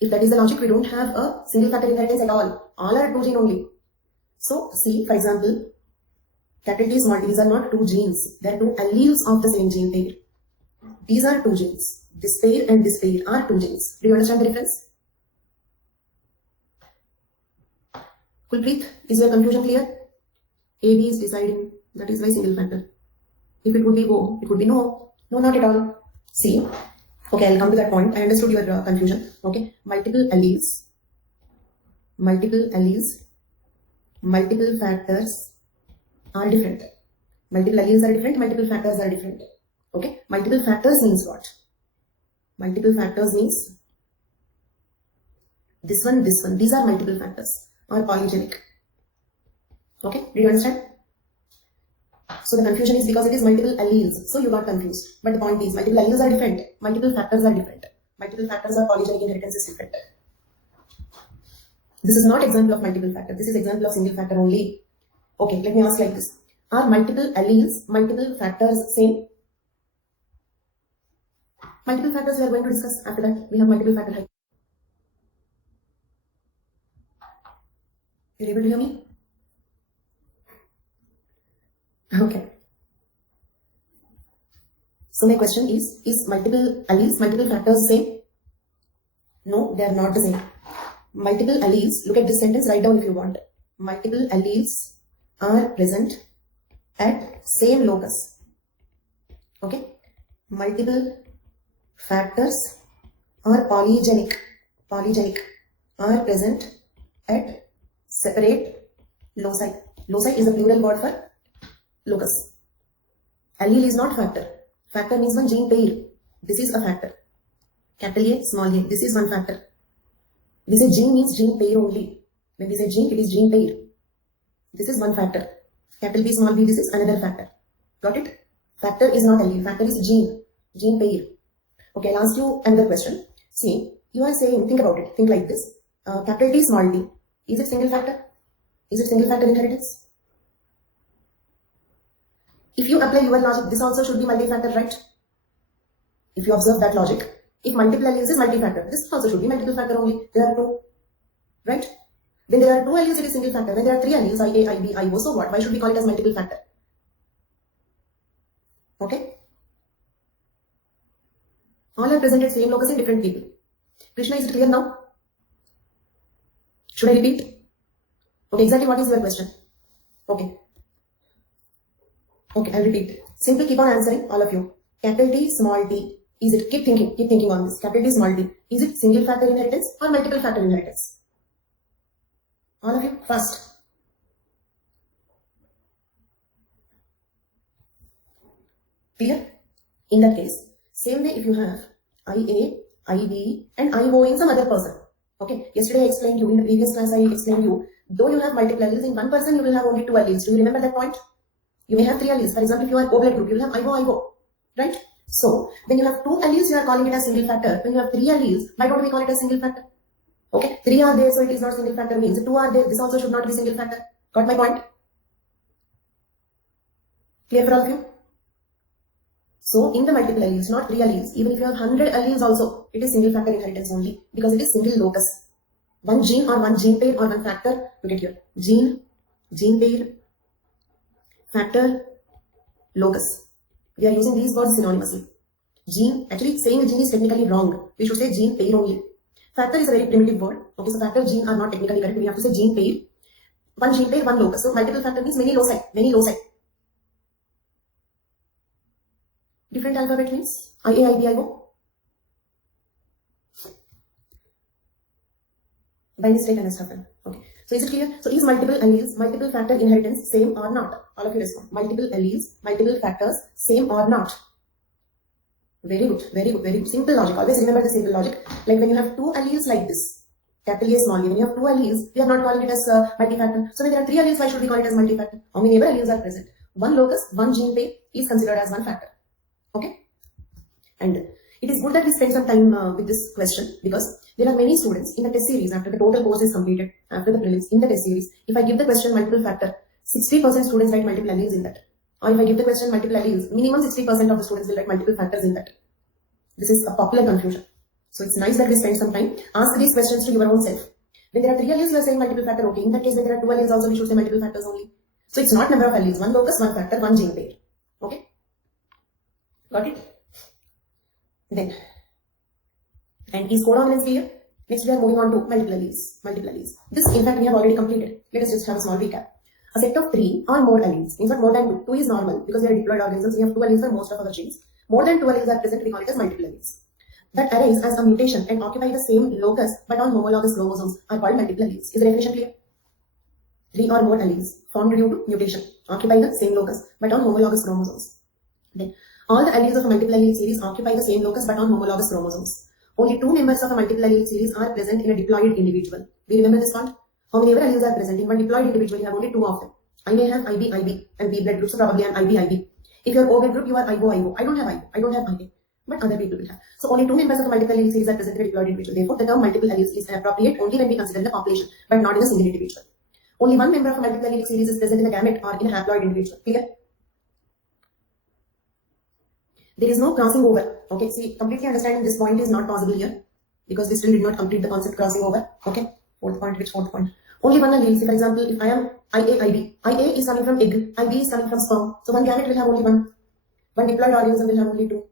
If that is the logic, we don't have a single factor inheritance at all. All are 2 gene only. So, see, for example, capital T, small t, these are not 2 genes. They are 2 alleles of the same gene pair. These are 2 genes. This pair and this pair are 2 genes. Do you understand the difference? Kulpreet, is your confusion clear? AB is deciding. That is why single factor. If it would be O, it would be no. No, not at all. See. Okay, I'll come to that point. I understood your confusion. Okay. Multiple alleles, multiple factors are different. Multiple alleles are different, multiple factors are different. Okay. Multiple factors means what? Multiple factors means this one, these are multiple factors or polygenic. Okay, do you understand? So the confusion is because it is multiple alleles, so you got confused. But the point is, multiple alleles are different, multiple factors are different. Multiple factors or polygenic inheritance is different. This is not example of multiple factor, this is example of single factor only. Okay, let me ask like this. Are multiple alleles, multiple factors same? Multiple factors we are going to discuss after that. We have multiple factor height. You're able to hear me? Okay. So my question is multiple alleles, multiple factors same? No, they are not the same. Multiple alleles, look at this sentence, write down if you want. Multiple alleles are present at same locus. Okay. Multiple factors are polygenic are present at separate loci. Loci is a plural word for locus. Allele is not factor. Factor means one gene pair. This is a factor. Capital A, small a. This is one factor. We say gene means gene pair only. When we say gene, it is gene pair. This is one factor. Capital B, small b, this is another factor. Got it? Factor is not allele. Factor is gene pair. Okay, I'll ask you another question. See, you are saying, think about it. Think like this. Capital T, small t. Is it single factor? Is it single factor inheritance? If you apply your logic, this also should be multi-factor, right? If you observe that logic, if multiple alleles is multi-factor, this also should be multiple factor only. There are 2, right? When there are 2 alleles, it is single factor. When there are 3 alleles, IA, IB, IO, so what? Why should we call it as multiple factor? Okay? All are present at same locus in different people. Krishna, is it clear now? Should I repeat? Okay, exactly what is your question? Okay. Okay, I'll repeat. Simply keep on answering, all of you. Capital T, small t. Is it, keep thinking on this. Capital T, small t. Is it single factor inheritance or multiple factor inheritance? All of you, first. Clear? In that case, same way if you have IA, IB and IO in some other person. Okay, yesterday I explained you, in the previous class I explained you, though you have multiple alleles in one person, you will have only 2 alleles. Do you remember that point? You may have 3 alleles. For example, if you are O blood group, you will have IO, right? So, when you have 2 alleles, you are calling it as single factor. When you have 3 alleles, why don't we call it as single factor? Okay, 3 are there, so it is not single factor means 2 are there, this also should not be single factor. Got my point? Clear for all of you? So, in the multiple alleles, not 3 alleles, even if you have 100 alleles also, it is single factor inheritance only because it is single locus. One gene or one gene pair or one factor, look at here. Gene pair, factor, locus. We are using these words synonymously. Gene, actually saying gene is technically wrong. We should say gene pair only. Factor is a very primitive word. Okay, so factor, gene are not technically correct. We have to say gene pair. One gene pair, one locus. So multiple factor means many loci. Different alphabet means IA, IB, IO. By mistake and stuff. Okay. So is it clear? So is multiple alleles, multiple factor inheritance same or not? All of you respond. Multiple alleles, multiple factors same or not? Very good. Simple logic. Always remember the simple logic. Like when you have 2 alleles like this, capital A, small a. When you have 2 alleles, we are not calling it as multi-factor. So when there are 3 alleles, why should we call it as multi-factor? How many ever alleles are present? One locus, one gene pair is considered as one factor. Okay? And it is good that we spend some time with this question because there are many students in the test series after the total course is completed, after the prelims, in the test series. If I give the question multiple factor, 60% students write multiple alleles in that. Or if I give the question multiple alleles, minimum 60% of the students will write multiple factors in that. This is a popular confusion. So it's nice that we spend some time. Ask these questions to your own self. When there are 3 alleles, we are saying multiple factor. Okay, in that case, when there are 2 alleles also, we should say multiple factors only. So it's not number of alleles, 1 locus, 1 factor, 1 gene pair. Okay, got it? Then, and is codominance clear? Next, we are moving on to multiple alleles. Multiple alleles. This, in fact, we have already completed. Let us just have a small recap. A set of 3 or more alleles. In fact, more than 2. 2 is normal because we are diploid organisms. We have 2 alleles for most of our genes. More than 2 alleles are present. We call it as multiple alleles. That arise as a mutation and occupy the same locus but on homologous chromosomes are called multiple alleles. Is the definition clear? 3 or more alleles formed due to mutation occupy the same locus but on homologous chromosomes. Then, all the alleles of a multiple allele series occupy the same locus but on homologous chromosomes. Only 2 members of a multiple allele series are present in a diploid individual. We remember this one? How many ever alleles are present in one diploid individual? You have only 2 of them. I may have IB, IB, and B blood group, so probably an IB, IB. If you are O blood group, you are IO, IO. I don't have IO, I don't have IA, but other people will have. So only 2 members of a multiple allele series are present in a diploid individual. Therefore, the term multiple alleles is appropriate only when we consider the population, but not in a single individual. Only 1 member of a multiple allele series is present in a gamete or in a haploid individual. Clear? There is no crossing over. Okay, see, completely understanding this point is not possible here because we still did not complete the concept crossing over. Okay, fourth point. Which fourth point? Only one allele. See, for example, if I am IA, IB, IA is coming from egg, IB is coming from sperm. So one gamete will have only one. One diploid organism will have only 2.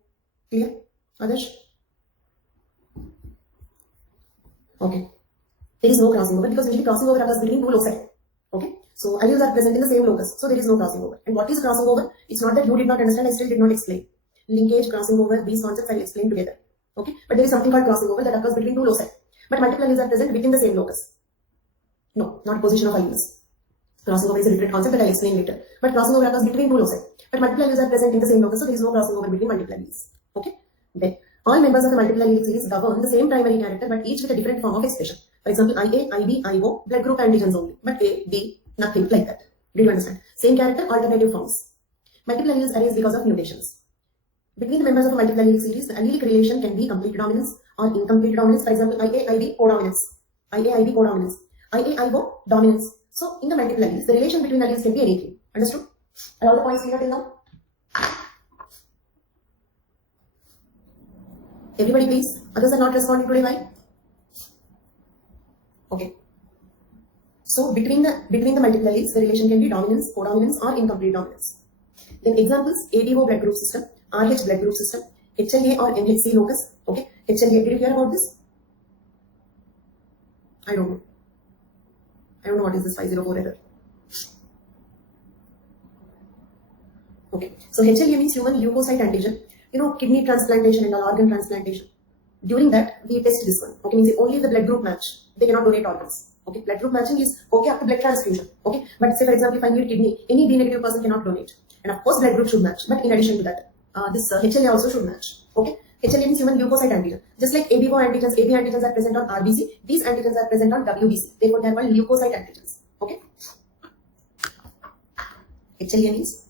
Clear? Adarsh? Okay. There is no crossing over because usually crossing over occurs between 2 loci. Okay. So alleles are present in the same locus. So there is no crossing over. And what is crossing over? It's not that you did not understand, I still did not explain. Linkage, crossing over, these concepts I will explain together. Okay. But there is something called crossing over that occurs between 2 loci. But multiple alleles are present within the same locus. No, not position of alleles. Crossing over is a different concept that I will explain later. But crossing over occurs between 2 loci. But multiple alleles are present in the same locus, so there is no crossing over between multiple alleles. Okay. Then, all members of the multiple allele series govern the same primary character but each with a different form of expression. For example, IA, IB, IO, blood group antigens only. But A, B, nothing like that. Did you understand? Same character, alternative forms. Multiple alleles arise because of mutations. Between the members of a multiple allele series, the allelic relation can be complete dominance or incomplete dominance. For example, IA, IB, codominance. IA, IB, codominance. IA, IO, dominance. So, in the multiple alleles, the relation between alleles can be anything. Understood? Are all the points clear till now? Everybody please. Others are not responding today, why? Okay. So, between the multiple alleles, the relation can be dominance, codominance or incomplete dominance. Then examples, ADO blood group system, RH blood group system, HLA or MHC locus. Okay. HLA, did you hear about this? I don't know. I don't know what is this 504 error. Okay. So HLA means human leukocyte antigen. You know, kidney transplantation and organ transplantation. During that, we test this one. Okay, means only the blood group match. They cannot donate organs. Okay, blood group matching is okay after blood transfusion. Okay, but say for example, if I need kidney, any B negative person cannot donate. And of course, blood group should match. But in addition to that, this HLA also should match. Okay, HLA means human leukocyte antigen. Just like ABO antigens, AB antigens are present on RBC. These antigens are present on WBC. Therefore, they are called leukocyte antigens. Okay. HLA means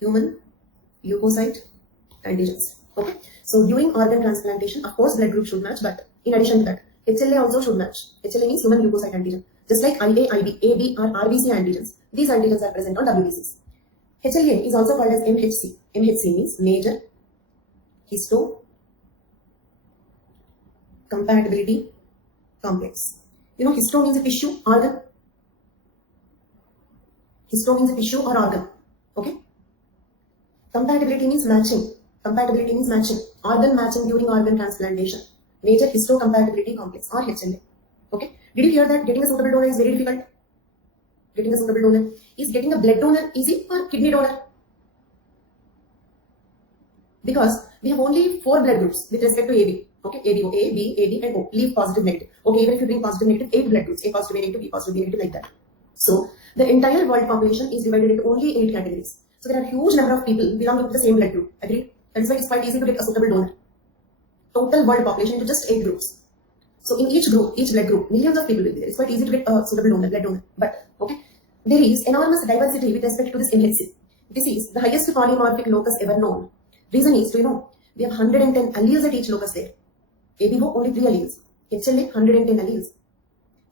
human leukocyte antigens. Okay. So during organ transplantation, of course, blood group should match, but in addition to that, HLA also should match. HLA means human leukocyte antigen. Just like IA, IB, AB or RBC antigens, these antigens are present on WBCs. HLA is also called as MHC. MHC means major histocompatibility complex. You know, histo means a tissue, organ. Histo means a tissue or organ. Okay. Compatibility means matching. Compatibility means matching. Organ matching during organ transplantation. Major histocompatibility complex or HLA. Okay. Did you hear that getting a suitable donor is very difficult? Getting a suitable donor. Is getting a blood donor easy or kidney donor? Because we have only 4 blood groups with respect to AB. Okay. ABO, A, B, AD and O. Leave positive, negative. Okay. Even if you bring positive, negative, 8 blood groups. A positive, A negative, B positive, B negative, like that. So the entire world population is divided into only 8 categories. So there are a huge number of people belonging to the same blood group. Agreed? That is why it's quite easy to get a suitable donor. Total world population into just 8 groups. So in each group, each blood group, millions of people will be there. It's quite easy to get a suitable donor, blood donor. But okay, there is enormous diversity with respect to this MHC. This is the highest polymorphic locus ever known. Reason is, do you know, we have 110 alleles at each locus there. ABO only 3 alleles. HLA 110 alleles.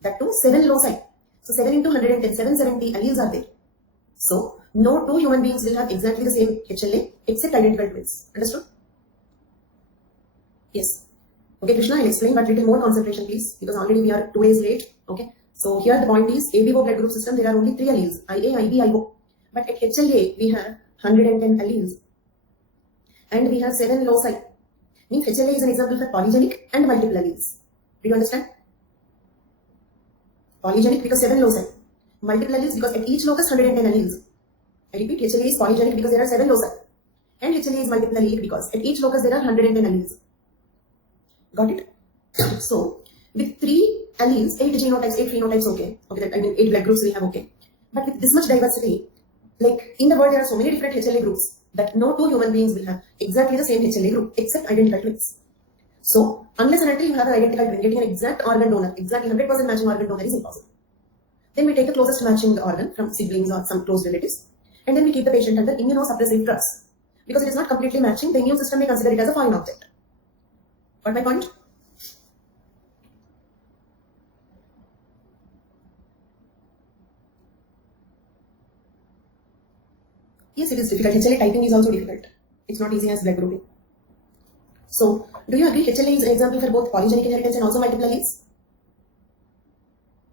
That too 7 loci. So 7 into 110, 770 alleles are there. So no 2 human beings will have exactly the same HLA except identical twins. Understood? Yes. Okay, Krishna, I'll explain, but little more concentration, please, because already we are 2 days late. Okay. So here the point is, ABO blood group system, there are only 3 alleles, IA, IB, IO. But at HLA, we have 110 alleles. And we have 7 loci. Means HLA is an example for polygenic and multiple alleles. Do you understand? Polygenic because 7 loci. Multiple alleles because at each locus 110 alleles. I repeat, HLA is polygenic because there are 7 loci. And HLA is multiple allelic because at each locus there are 110 alleles. Got it? So, with 3 alleles, 8 genotypes, 8 phenotypes, okay. Okay, I mean 8 blood groups we have, okay. But with this much diversity, like in the world there are so many different HLA groups that no 2 human beings will have exactly the same HLA group except identical twins. So, unless and until you have an identical twin, getting an exact organ donor, exactly 100% matching organ donor is impossible. Then we take the closest matching organ from siblings or some close relatives, and then we keep the patient under immunosuppressive drugs. Because it is not completely matching, the immune system may consider it as a foreign object. Got my point? Yes, it is difficult. HLA typing is also difficult. It's not easy as blood grouping. So, do you agree HLA is an example for both polygenic inheritance and also multiple alleles?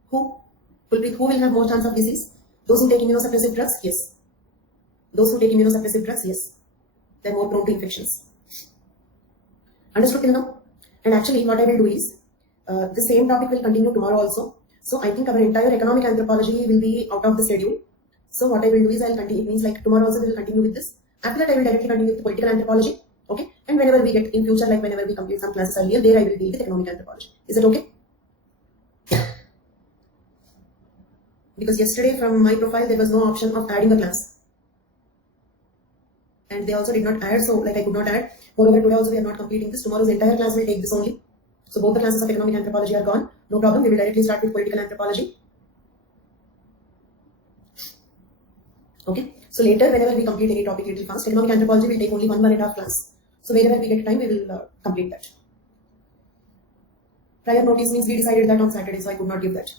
Who will have more chance of disease? Those who take immunosuppressive drugs? Yes. Those who take immunosuppressive drugs? Yes. They're more prone to infections. Understood till now? And actually, what I will do is, the same topic will continue tomorrow also. So, I think our entire economic anthropology will be out of the schedule. So, what I will do is, I'll continue. It means like tomorrow also we will continue with this. After that, I will directly continue with the political anthropology. Okay? And whenever we get in future, like whenever we complete some classes earlier, there I will deal with economic anthropology. Is it okay? Because yesterday from my profile, there was no option of adding a class. And they also did not add, so like I could not add. Moreover, today also we are not completing this. Tomorrow's entire class will take this only. So both the classes of economic anthropology are gone. No problem. We will directly start with political anthropology. Okay. So later, whenever we complete any topic little fast, economic anthropology will take only 1.5 class. So whenever we get time, we will complete that. Prior notice means we decided that on Saturday, so I could not give that.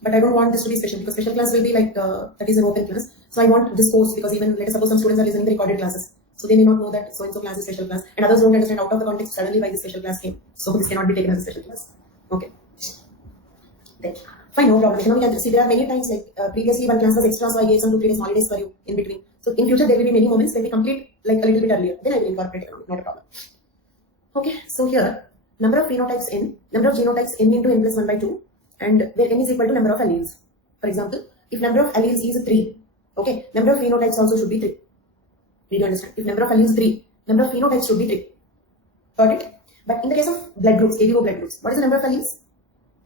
But I don't want this to be special because special class will be like, that is an open class. So I want this course because even, let us suppose some students are listening to recorded classes. So they may not know that so-and-so class is special class. And others don't understand out of the context suddenly why this special class came. So this cannot be taken as a special class. Okay. Then, fine, no problem. Economic anthropology, see there are many times like previously one class was extra, so I gave some 2-3 days holidays for you in between. So in future there will be many moments when we complete like a little bit earlier. Then I will incorporate economic, not a problem. Okay, so here, number of phenotypes n, number of genotypes n into n plus 1 by 2. And where n is equal to number of alleles. For example, if number of alleles is 3, okay, number of phenotypes also should be 3. Did you understand? If number of alleles is 3, number of phenotypes should be 3. Got it? But in the case of blood groups, ABO blood groups, what is the number of alleles?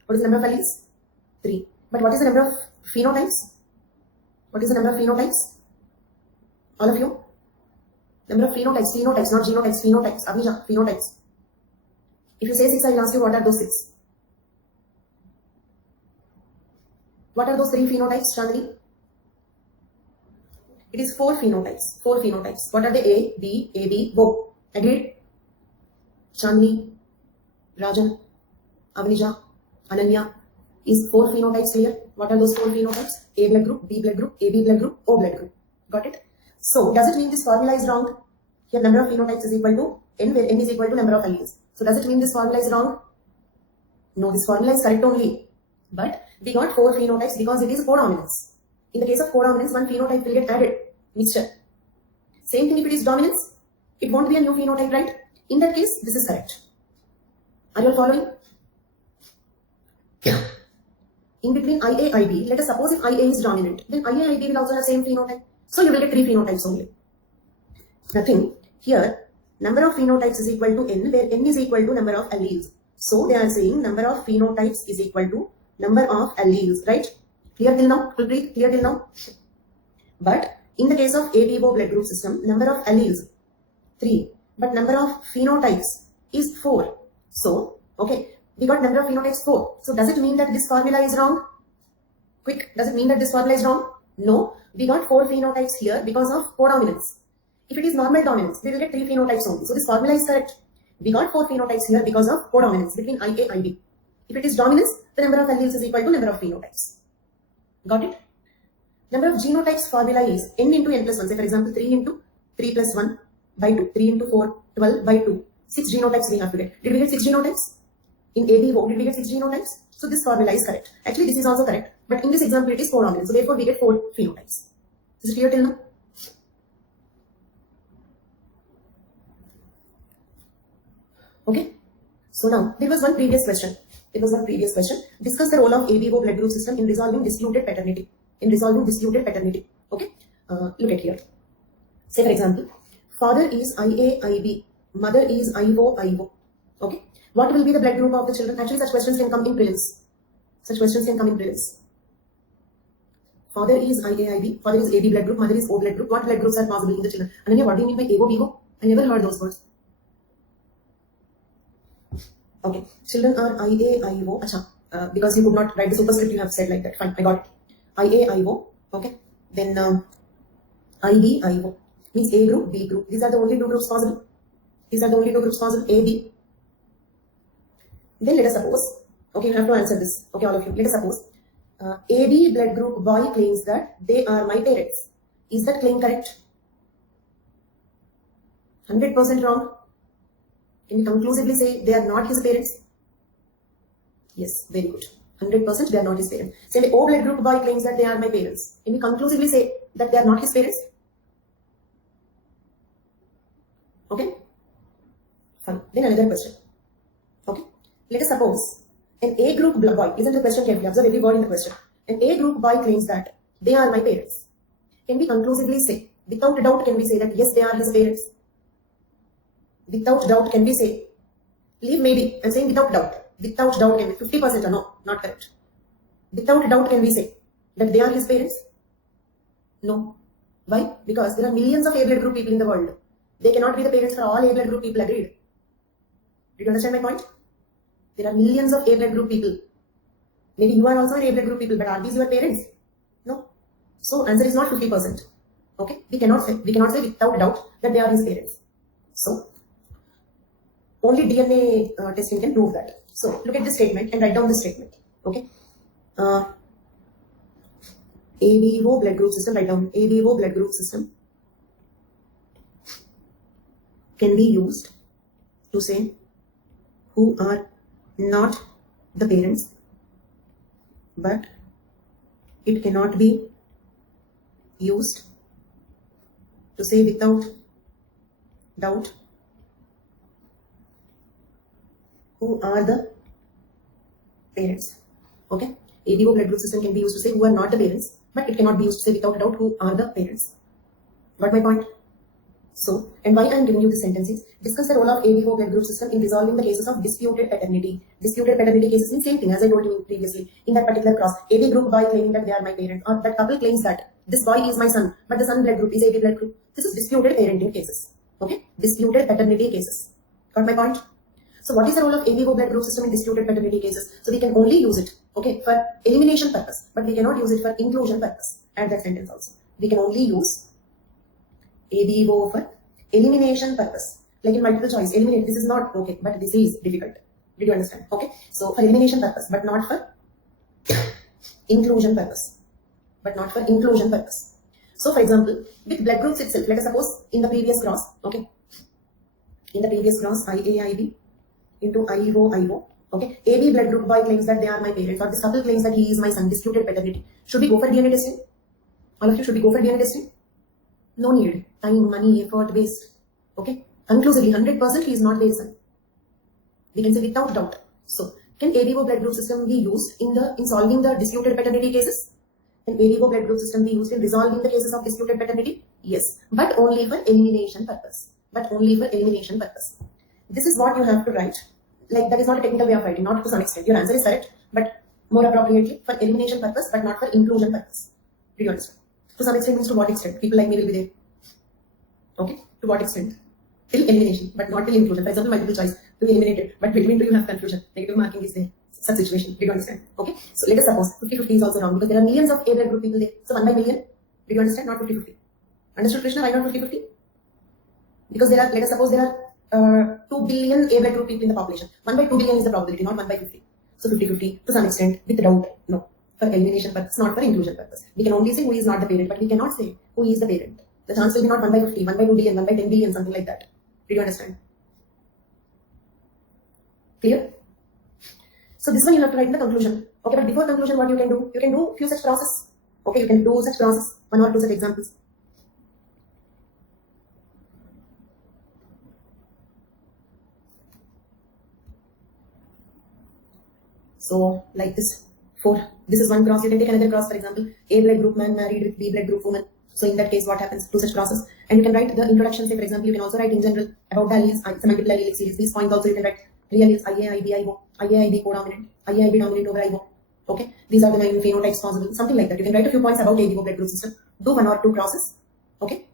What is the number of alleles? 3. But what is the number of phenotypes? What is the number of phenotypes? All of you? Number of phenotypes, not genotypes, phenotypes. Abhija, phenotypes. If you say 6, I will ask you what are those 6? What are those 3 phenotypes, Chandni? It is 4 phenotypes. 4 phenotypes. What are they? A, B, AB, O. Agreed? Chandni, Rajan, Avanija, Ananya. Is 4 phenotypes clear? What are those 4 phenotypes? A blood group, B blood group, AB blood group, O blood group. Got it? So, does it mean this formula is wrong? Here, number of phenotypes is equal to n, where n is equal to number of alleles. So, does it mean this formula is wrong? No, this formula is correct only. But we got 4 phenotypes because it is codominance. In the case of codominance, one phenotype will get added, mixture. Same thing if it is dominance, it won't be a new phenotype, right? In that case, this is correct. Are you all following? Yeah. In between IA, IB, let us suppose if IA is dominant, then IA, IB will also have same phenotype. So you will get 3 phenotypes only. Nothing. Here, number of phenotypes is equal to n, where n is equal to number of alleles. So they are saying number of phenotypes is equal to number of alleles, right? Clear till now? Clear till now? But in the case of ABO blood group system, number of alleles 3, but number of phenotypes is 4. So, okay, we got number of phenotypes 4. So does it mean that this formula is wrong? Quick, does it mean that this formula is wrong? No, we got 4 phenotypes here because of codominance. If it is normal dominance, we will get 3 phenotypes only. So this formula is correct. We got 4 phenotypes here because of codominance between IA, IB. If it is dominance, the number of alleles is equal to number of phenotypes. Got it? Number of genotypes formula is n into n plus 1. Say for example 3 into 3 plus 1. by 2. 3 into 4, 12 by 2. 6 genotypes we have to get. Did we get 6 genotypes? In ABO, did we get 6 genotypes? So this formula is correct. Actually, this is also correct. But in this example, it is 4 organelles. So therefore, we get 4 phenotypes. Is it clear till now? Okay. So now, there was one previous question. Discuss the role of ABO blood group system in resolving disputed paternity. Okay. Look at here. Say for example, father is IAIB, mother is IO. Okay. What will be the blood group of the children? Actually, such questions can come in prelims. Father is IAIB, father is AB blood group, mother is O blood group. What blood groups are possible in the children? Ananya, what do you mean by AO, BO? I never heard those words. Okay, children are IAIO. Acha, because you could not write the superscript, you have said like that. Fine, I got it. IAIO. Okay, then IBIO means A group, B group. These are the only two groups possible. A, B. Then let us suppose. Okay, you have to answer this. Okay, all of you. Let us suppose AB blood group boy claims that they are my parents. Is that claim correct? 100% wrong. Can we conclusively say they are not his parents? Yes, very good. 100% they are not his parents. Say the O blood group boy claims that they are my parents. Can we conclusively say that they are not his parents? Okay? Fine. Then another question. Okay. Let us suppose an A group boy, listen to the question carefully, observe every word in the question. An A group boy claims that they are my parents. Can we conclusively say, without doubt, can we say that yes, they are his parents? Without doubt, can we say, leave maybe, I'm saying without doubt. Without doubt, can we, 50% or no, not correct. Without doubt, can we say that they are his parents? No. Why? Because there are millions of A blood group people in the world. They cannot be the parents for all A blood group people, agreed? Did you understand my point? There are millions of A blood group people. Maybe you are also an A blood group people, but are these your parents? No. So answer is not 50%. Okay? We cannot say without doubt that they are his parents. So only DNA testing can prove that. So look at this statement and write down this statement. Okay? ABO blood group system, write down ABO blood group system can be used to say who are not the parents, but it cannot be used to say without doubt who are the parents. Okay? ABO blood group system can be used to say who are not the parents, but it cannot be used to say without doubt who are the parents. Got my point? So, and why I am giving you this sentence is, discuss the role of ABO blood group system in resolving the cases of disputed paternity. Disputed paternity cases mean same thing as I told you previously. In that particular cross, AB group boy claiming that they are my parents, or that couple claims that this boy is my son, but the son blood group is AB blood group. This is disputed parenting cases. Okay? Disputed paternity cases. Got my point? So what is the role of ABO blood group system in disputed paternity cases? So we can only use it, okay, for elimination purpose, but we cannot use it for inclusion purpose. Add that sentence also. We can only use ABO for elimination purpose. Like in multiple choice, eliminate. This is not okay, but this is difficult. Did you understand? Okay. So for elimination purpose, but not for inclusion purpose. So for example, with blood groups itself, let us suppose in the previous cross, okay. In the previous cross, IAIB into IO, okay. AB blood group boy claims that they are my parents, or this couple claims that he is my son, disputed paternity. Should we go for DNA testing? All of you, should we go for DNA testing? No need. Time, money, effort, waste. Okay? Conclusively, 100% he is not their son. We can say without doubt. So, can ABO blood group system be used in solving the disputed paternity cases? Can ABO blood group system be used in resolving the cases of disputed paternity? Yes. But only for elimination purpose. This is what you have to write. Like, that is not a technical way of writing, not to some extent. Your answer is correct, but more appropriately for elimination purpose, but not for inclusion purpose. Do you understand? To some extent means to what extent? People like me will be there. Okay? To what extent? Till elimination, but not till inclusion. For example, multiple choice, to be eliminated, but between two you have confusion. Negative marking is there. Such situation. Do you understand? Okay? So let us suppose 50-50 is also wrong because there are millions of A blood group people there. So 1 by million. Do you understand? Not 50-50. Understood, Krishna? Why not 50-50? Because there are, let us suppose there are 2 billion A blood group people in the population. 1 by 2 billion is the probability, not 1 by 50. So 50-50 to some extent with doubt. No. For elimination purpose, not for inclusion purpose. We can only say who is not the parent, but we cannot say who is the parent. The chance will be not 1 by 50, 1 by 2 billion, 1 by 10 billion, something like that. Did you understand? Clear? So this one you have to write in the conclusion. Okay, but before conclusion, what you can do? You can do few such process. Okay, you can do such process, 1 or 2 such examples. So like this, 4. This is one cross. You can take another cross, for example, A blood group man married with B blood group woman. So in that case, what happens? 2 such crosses. And you can write the introduction. Say, for example, you can also write in general about the alleles. It's a multiple allelic series. These points also you can write real alleles IA, IB, IO, IA, IB codominant, IA, IB dominant over IO. Okay, these are the 9 phenotypes possible. Something like that. You can write a few points about ABO blood group system. Do 1 or 2 crosses. Okay.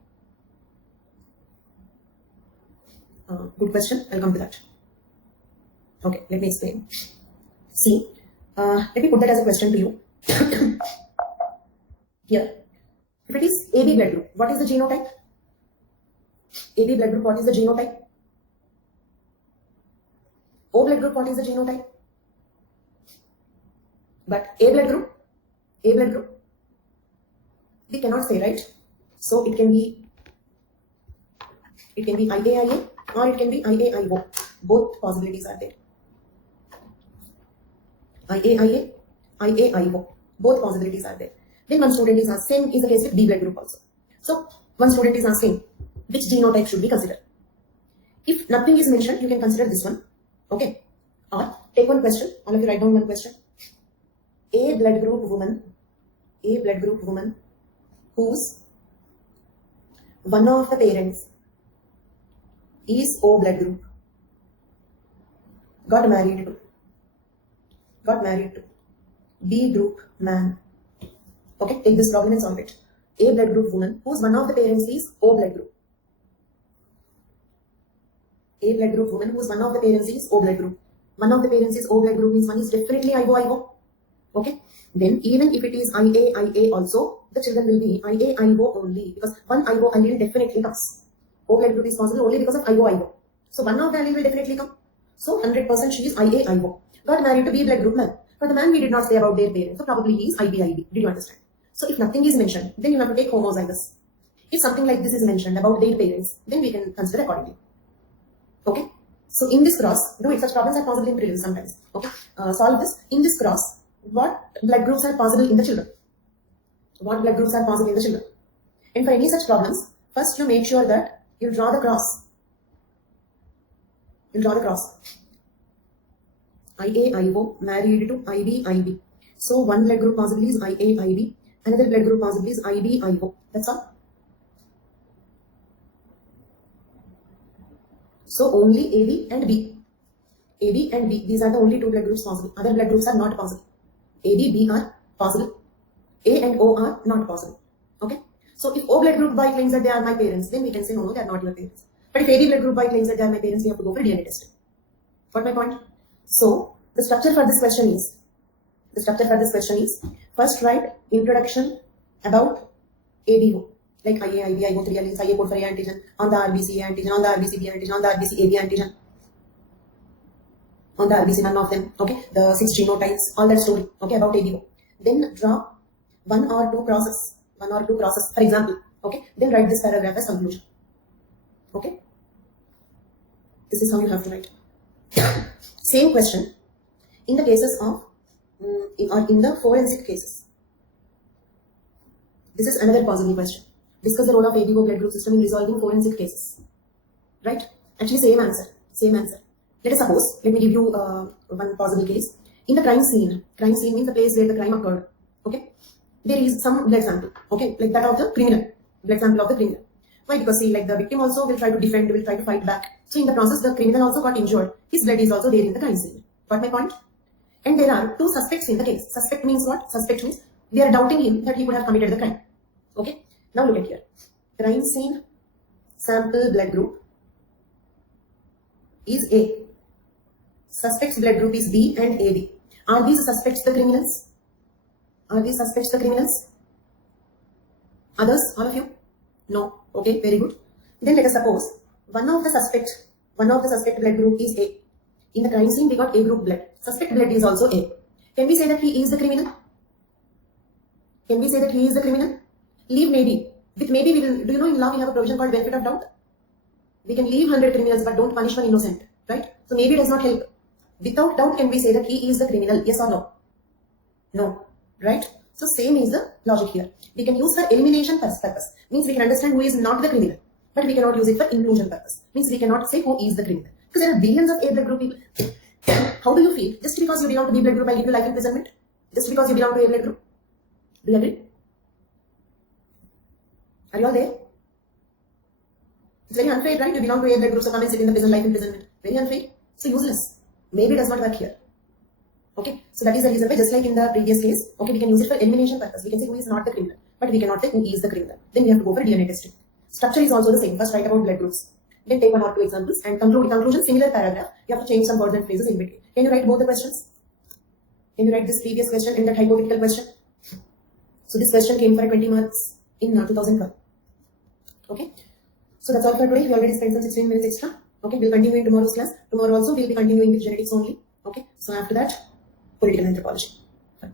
Good question. I'll come to that. Okay, let me explain. See, let me put that as a question to you. Here, if it is AB blood group, what is the genotype? AB blood group, what is the genotype? O blood group, what is the genotype? But A blood group, we cannot say, right? So it can be IAIA or it can be IAIO. Both possibilities are there. IAIA, IAIO. Both possibilities are there. Then one student is asked, same is the case with B blood group also. So one student is asking, which genotype should be considered? If nothing is mentioned, you can consider this one. Okay. Or take one question. All of you write down one question. A blood group woman whose one of the parents is O blood group got married to B group man. Okay, take this problem and solve it. A blood group woman whose one of the parents is O blood group. A blood group woman whose one of the parents is O blood group. One of the parents is O blood group means one is definitely IO. Okay. Then even if it is IA also, the children will be IO only because one IO allele definitely comes. O blood group is possible only because of IO. So one of the allele will definitely come. So 100% she is IO. Got married to B blood group man. But the man we did not say about their parents. So probably he is IB. Did you understand? So if nothing is mentioned, then you have to take homozygous. If something like this is mentioned about their parents, then we can consider accordingly. Okay. So in this cross, do it. Such problems are possible in prelims sometimes. Okay. Solve this. In this cross, what blood groups are possible in the children? And for any such problems, first you make sure that you draw the cross. IAIO married to IB. So one blood group possibly is IAIB, another blood group possibly is IBIO. That's all. So only AB and B. These are the only 2 blood groups possible. Other blood groups are not possible. AB, B are possible. A and O are not possible. Okay. So if O blood group Y claims that they are my parents, then we can say no, they are not your parents. But if AB blood group Y claims that they are my parents, we have to go for DNA testing. Got my point? So the structure for this question is, first write introduction about ABO, like IA, IB, IO, 3 alleles, IA code for A antigen, on the RBC A antigen, on the RBC B antigen, on the RBC AB antigen, on the RBC none of them. Okay, the 6 genotypes, all that story. Okay, about ABO. Then draw 1 or 2 crosses. For example. Okay, then write this paragraph as conclusion. Okay, this is how you have to write. Same question in the cases of in the forensic cases. This is another possible question. Discuss the role of ABO blood group system in resolving forensic cases. Right? Actually, same answer. Let us suppose, let me give you one possible case. In the crime scene means the place where the crime occurred. Okay, there is some blood sample. Okay, like that of the criminal, blood sample of the criminal. Why? Because see, like the victim also will try to defend, will try to fight back. So in the process, the criminal also got injured. His blood is also there in the crime scene. Got my point? And there are 2 suspects in the case. Suspect means what? Suspect means we are doubting him that he could have committed the crime. Okay. Now look at here. Crime scene sample blood group is A. Suspect's blood group is B and AB. Are these suspects the criminals? Others? All of you? No. Okay, very good. Then let us suppose one of the suspect blood group is A. In the crime scene, we got A group blood. Suspect blood is also A. Can we say that he is the criminal? Leave maybe. With maybe we will, do you know in law we have a provision called benefit of doubt? We can leave 100 criminals but don't punish one innocent, right? So maybe it does not help. Without doubt can we say that he is the criminal, yes or no? No, right? So same is the logic here. We can use for elimination purpose, means we can understand who is not the criminal, but we cannot use it for inclusion purpose, means we cannot say who is the criminal. Because there are billions of A blood group people. How do you feel? Just because you belong to B blood group, I give you life imprisonment? Just because you belong to A blood group? Do you agree? Are you all there? It's very unfair, right? You belong to A blood group, so come and sit in the prison, life imprisonment. Very unfair. So useless. Maybe it does not work here. Okay, so that is the reason why, just like in the previous case, okay, we can use it for elimination purpose. We can say who is not the criminal, but we cannot say who is the criminal. Then we have to go for DNA testing. Structure is also the same. First write about blood groups. Then take 1 or 2 examples and conclude. Conclusion, similar paragraph. You have to change some words and phrases in between. Can you write both the questions? Can you write this previous question and that hypothetical question? So this question came for 20 marks in 2012. Okay. So that's all for today. We already spent some 16 minutes extra. Okay, we'll continue in tomorrow's class. Tomorrow also we'll be continuing with genetics only. Okay. So after that, political anthropology.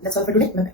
That's all for today. Bye bye.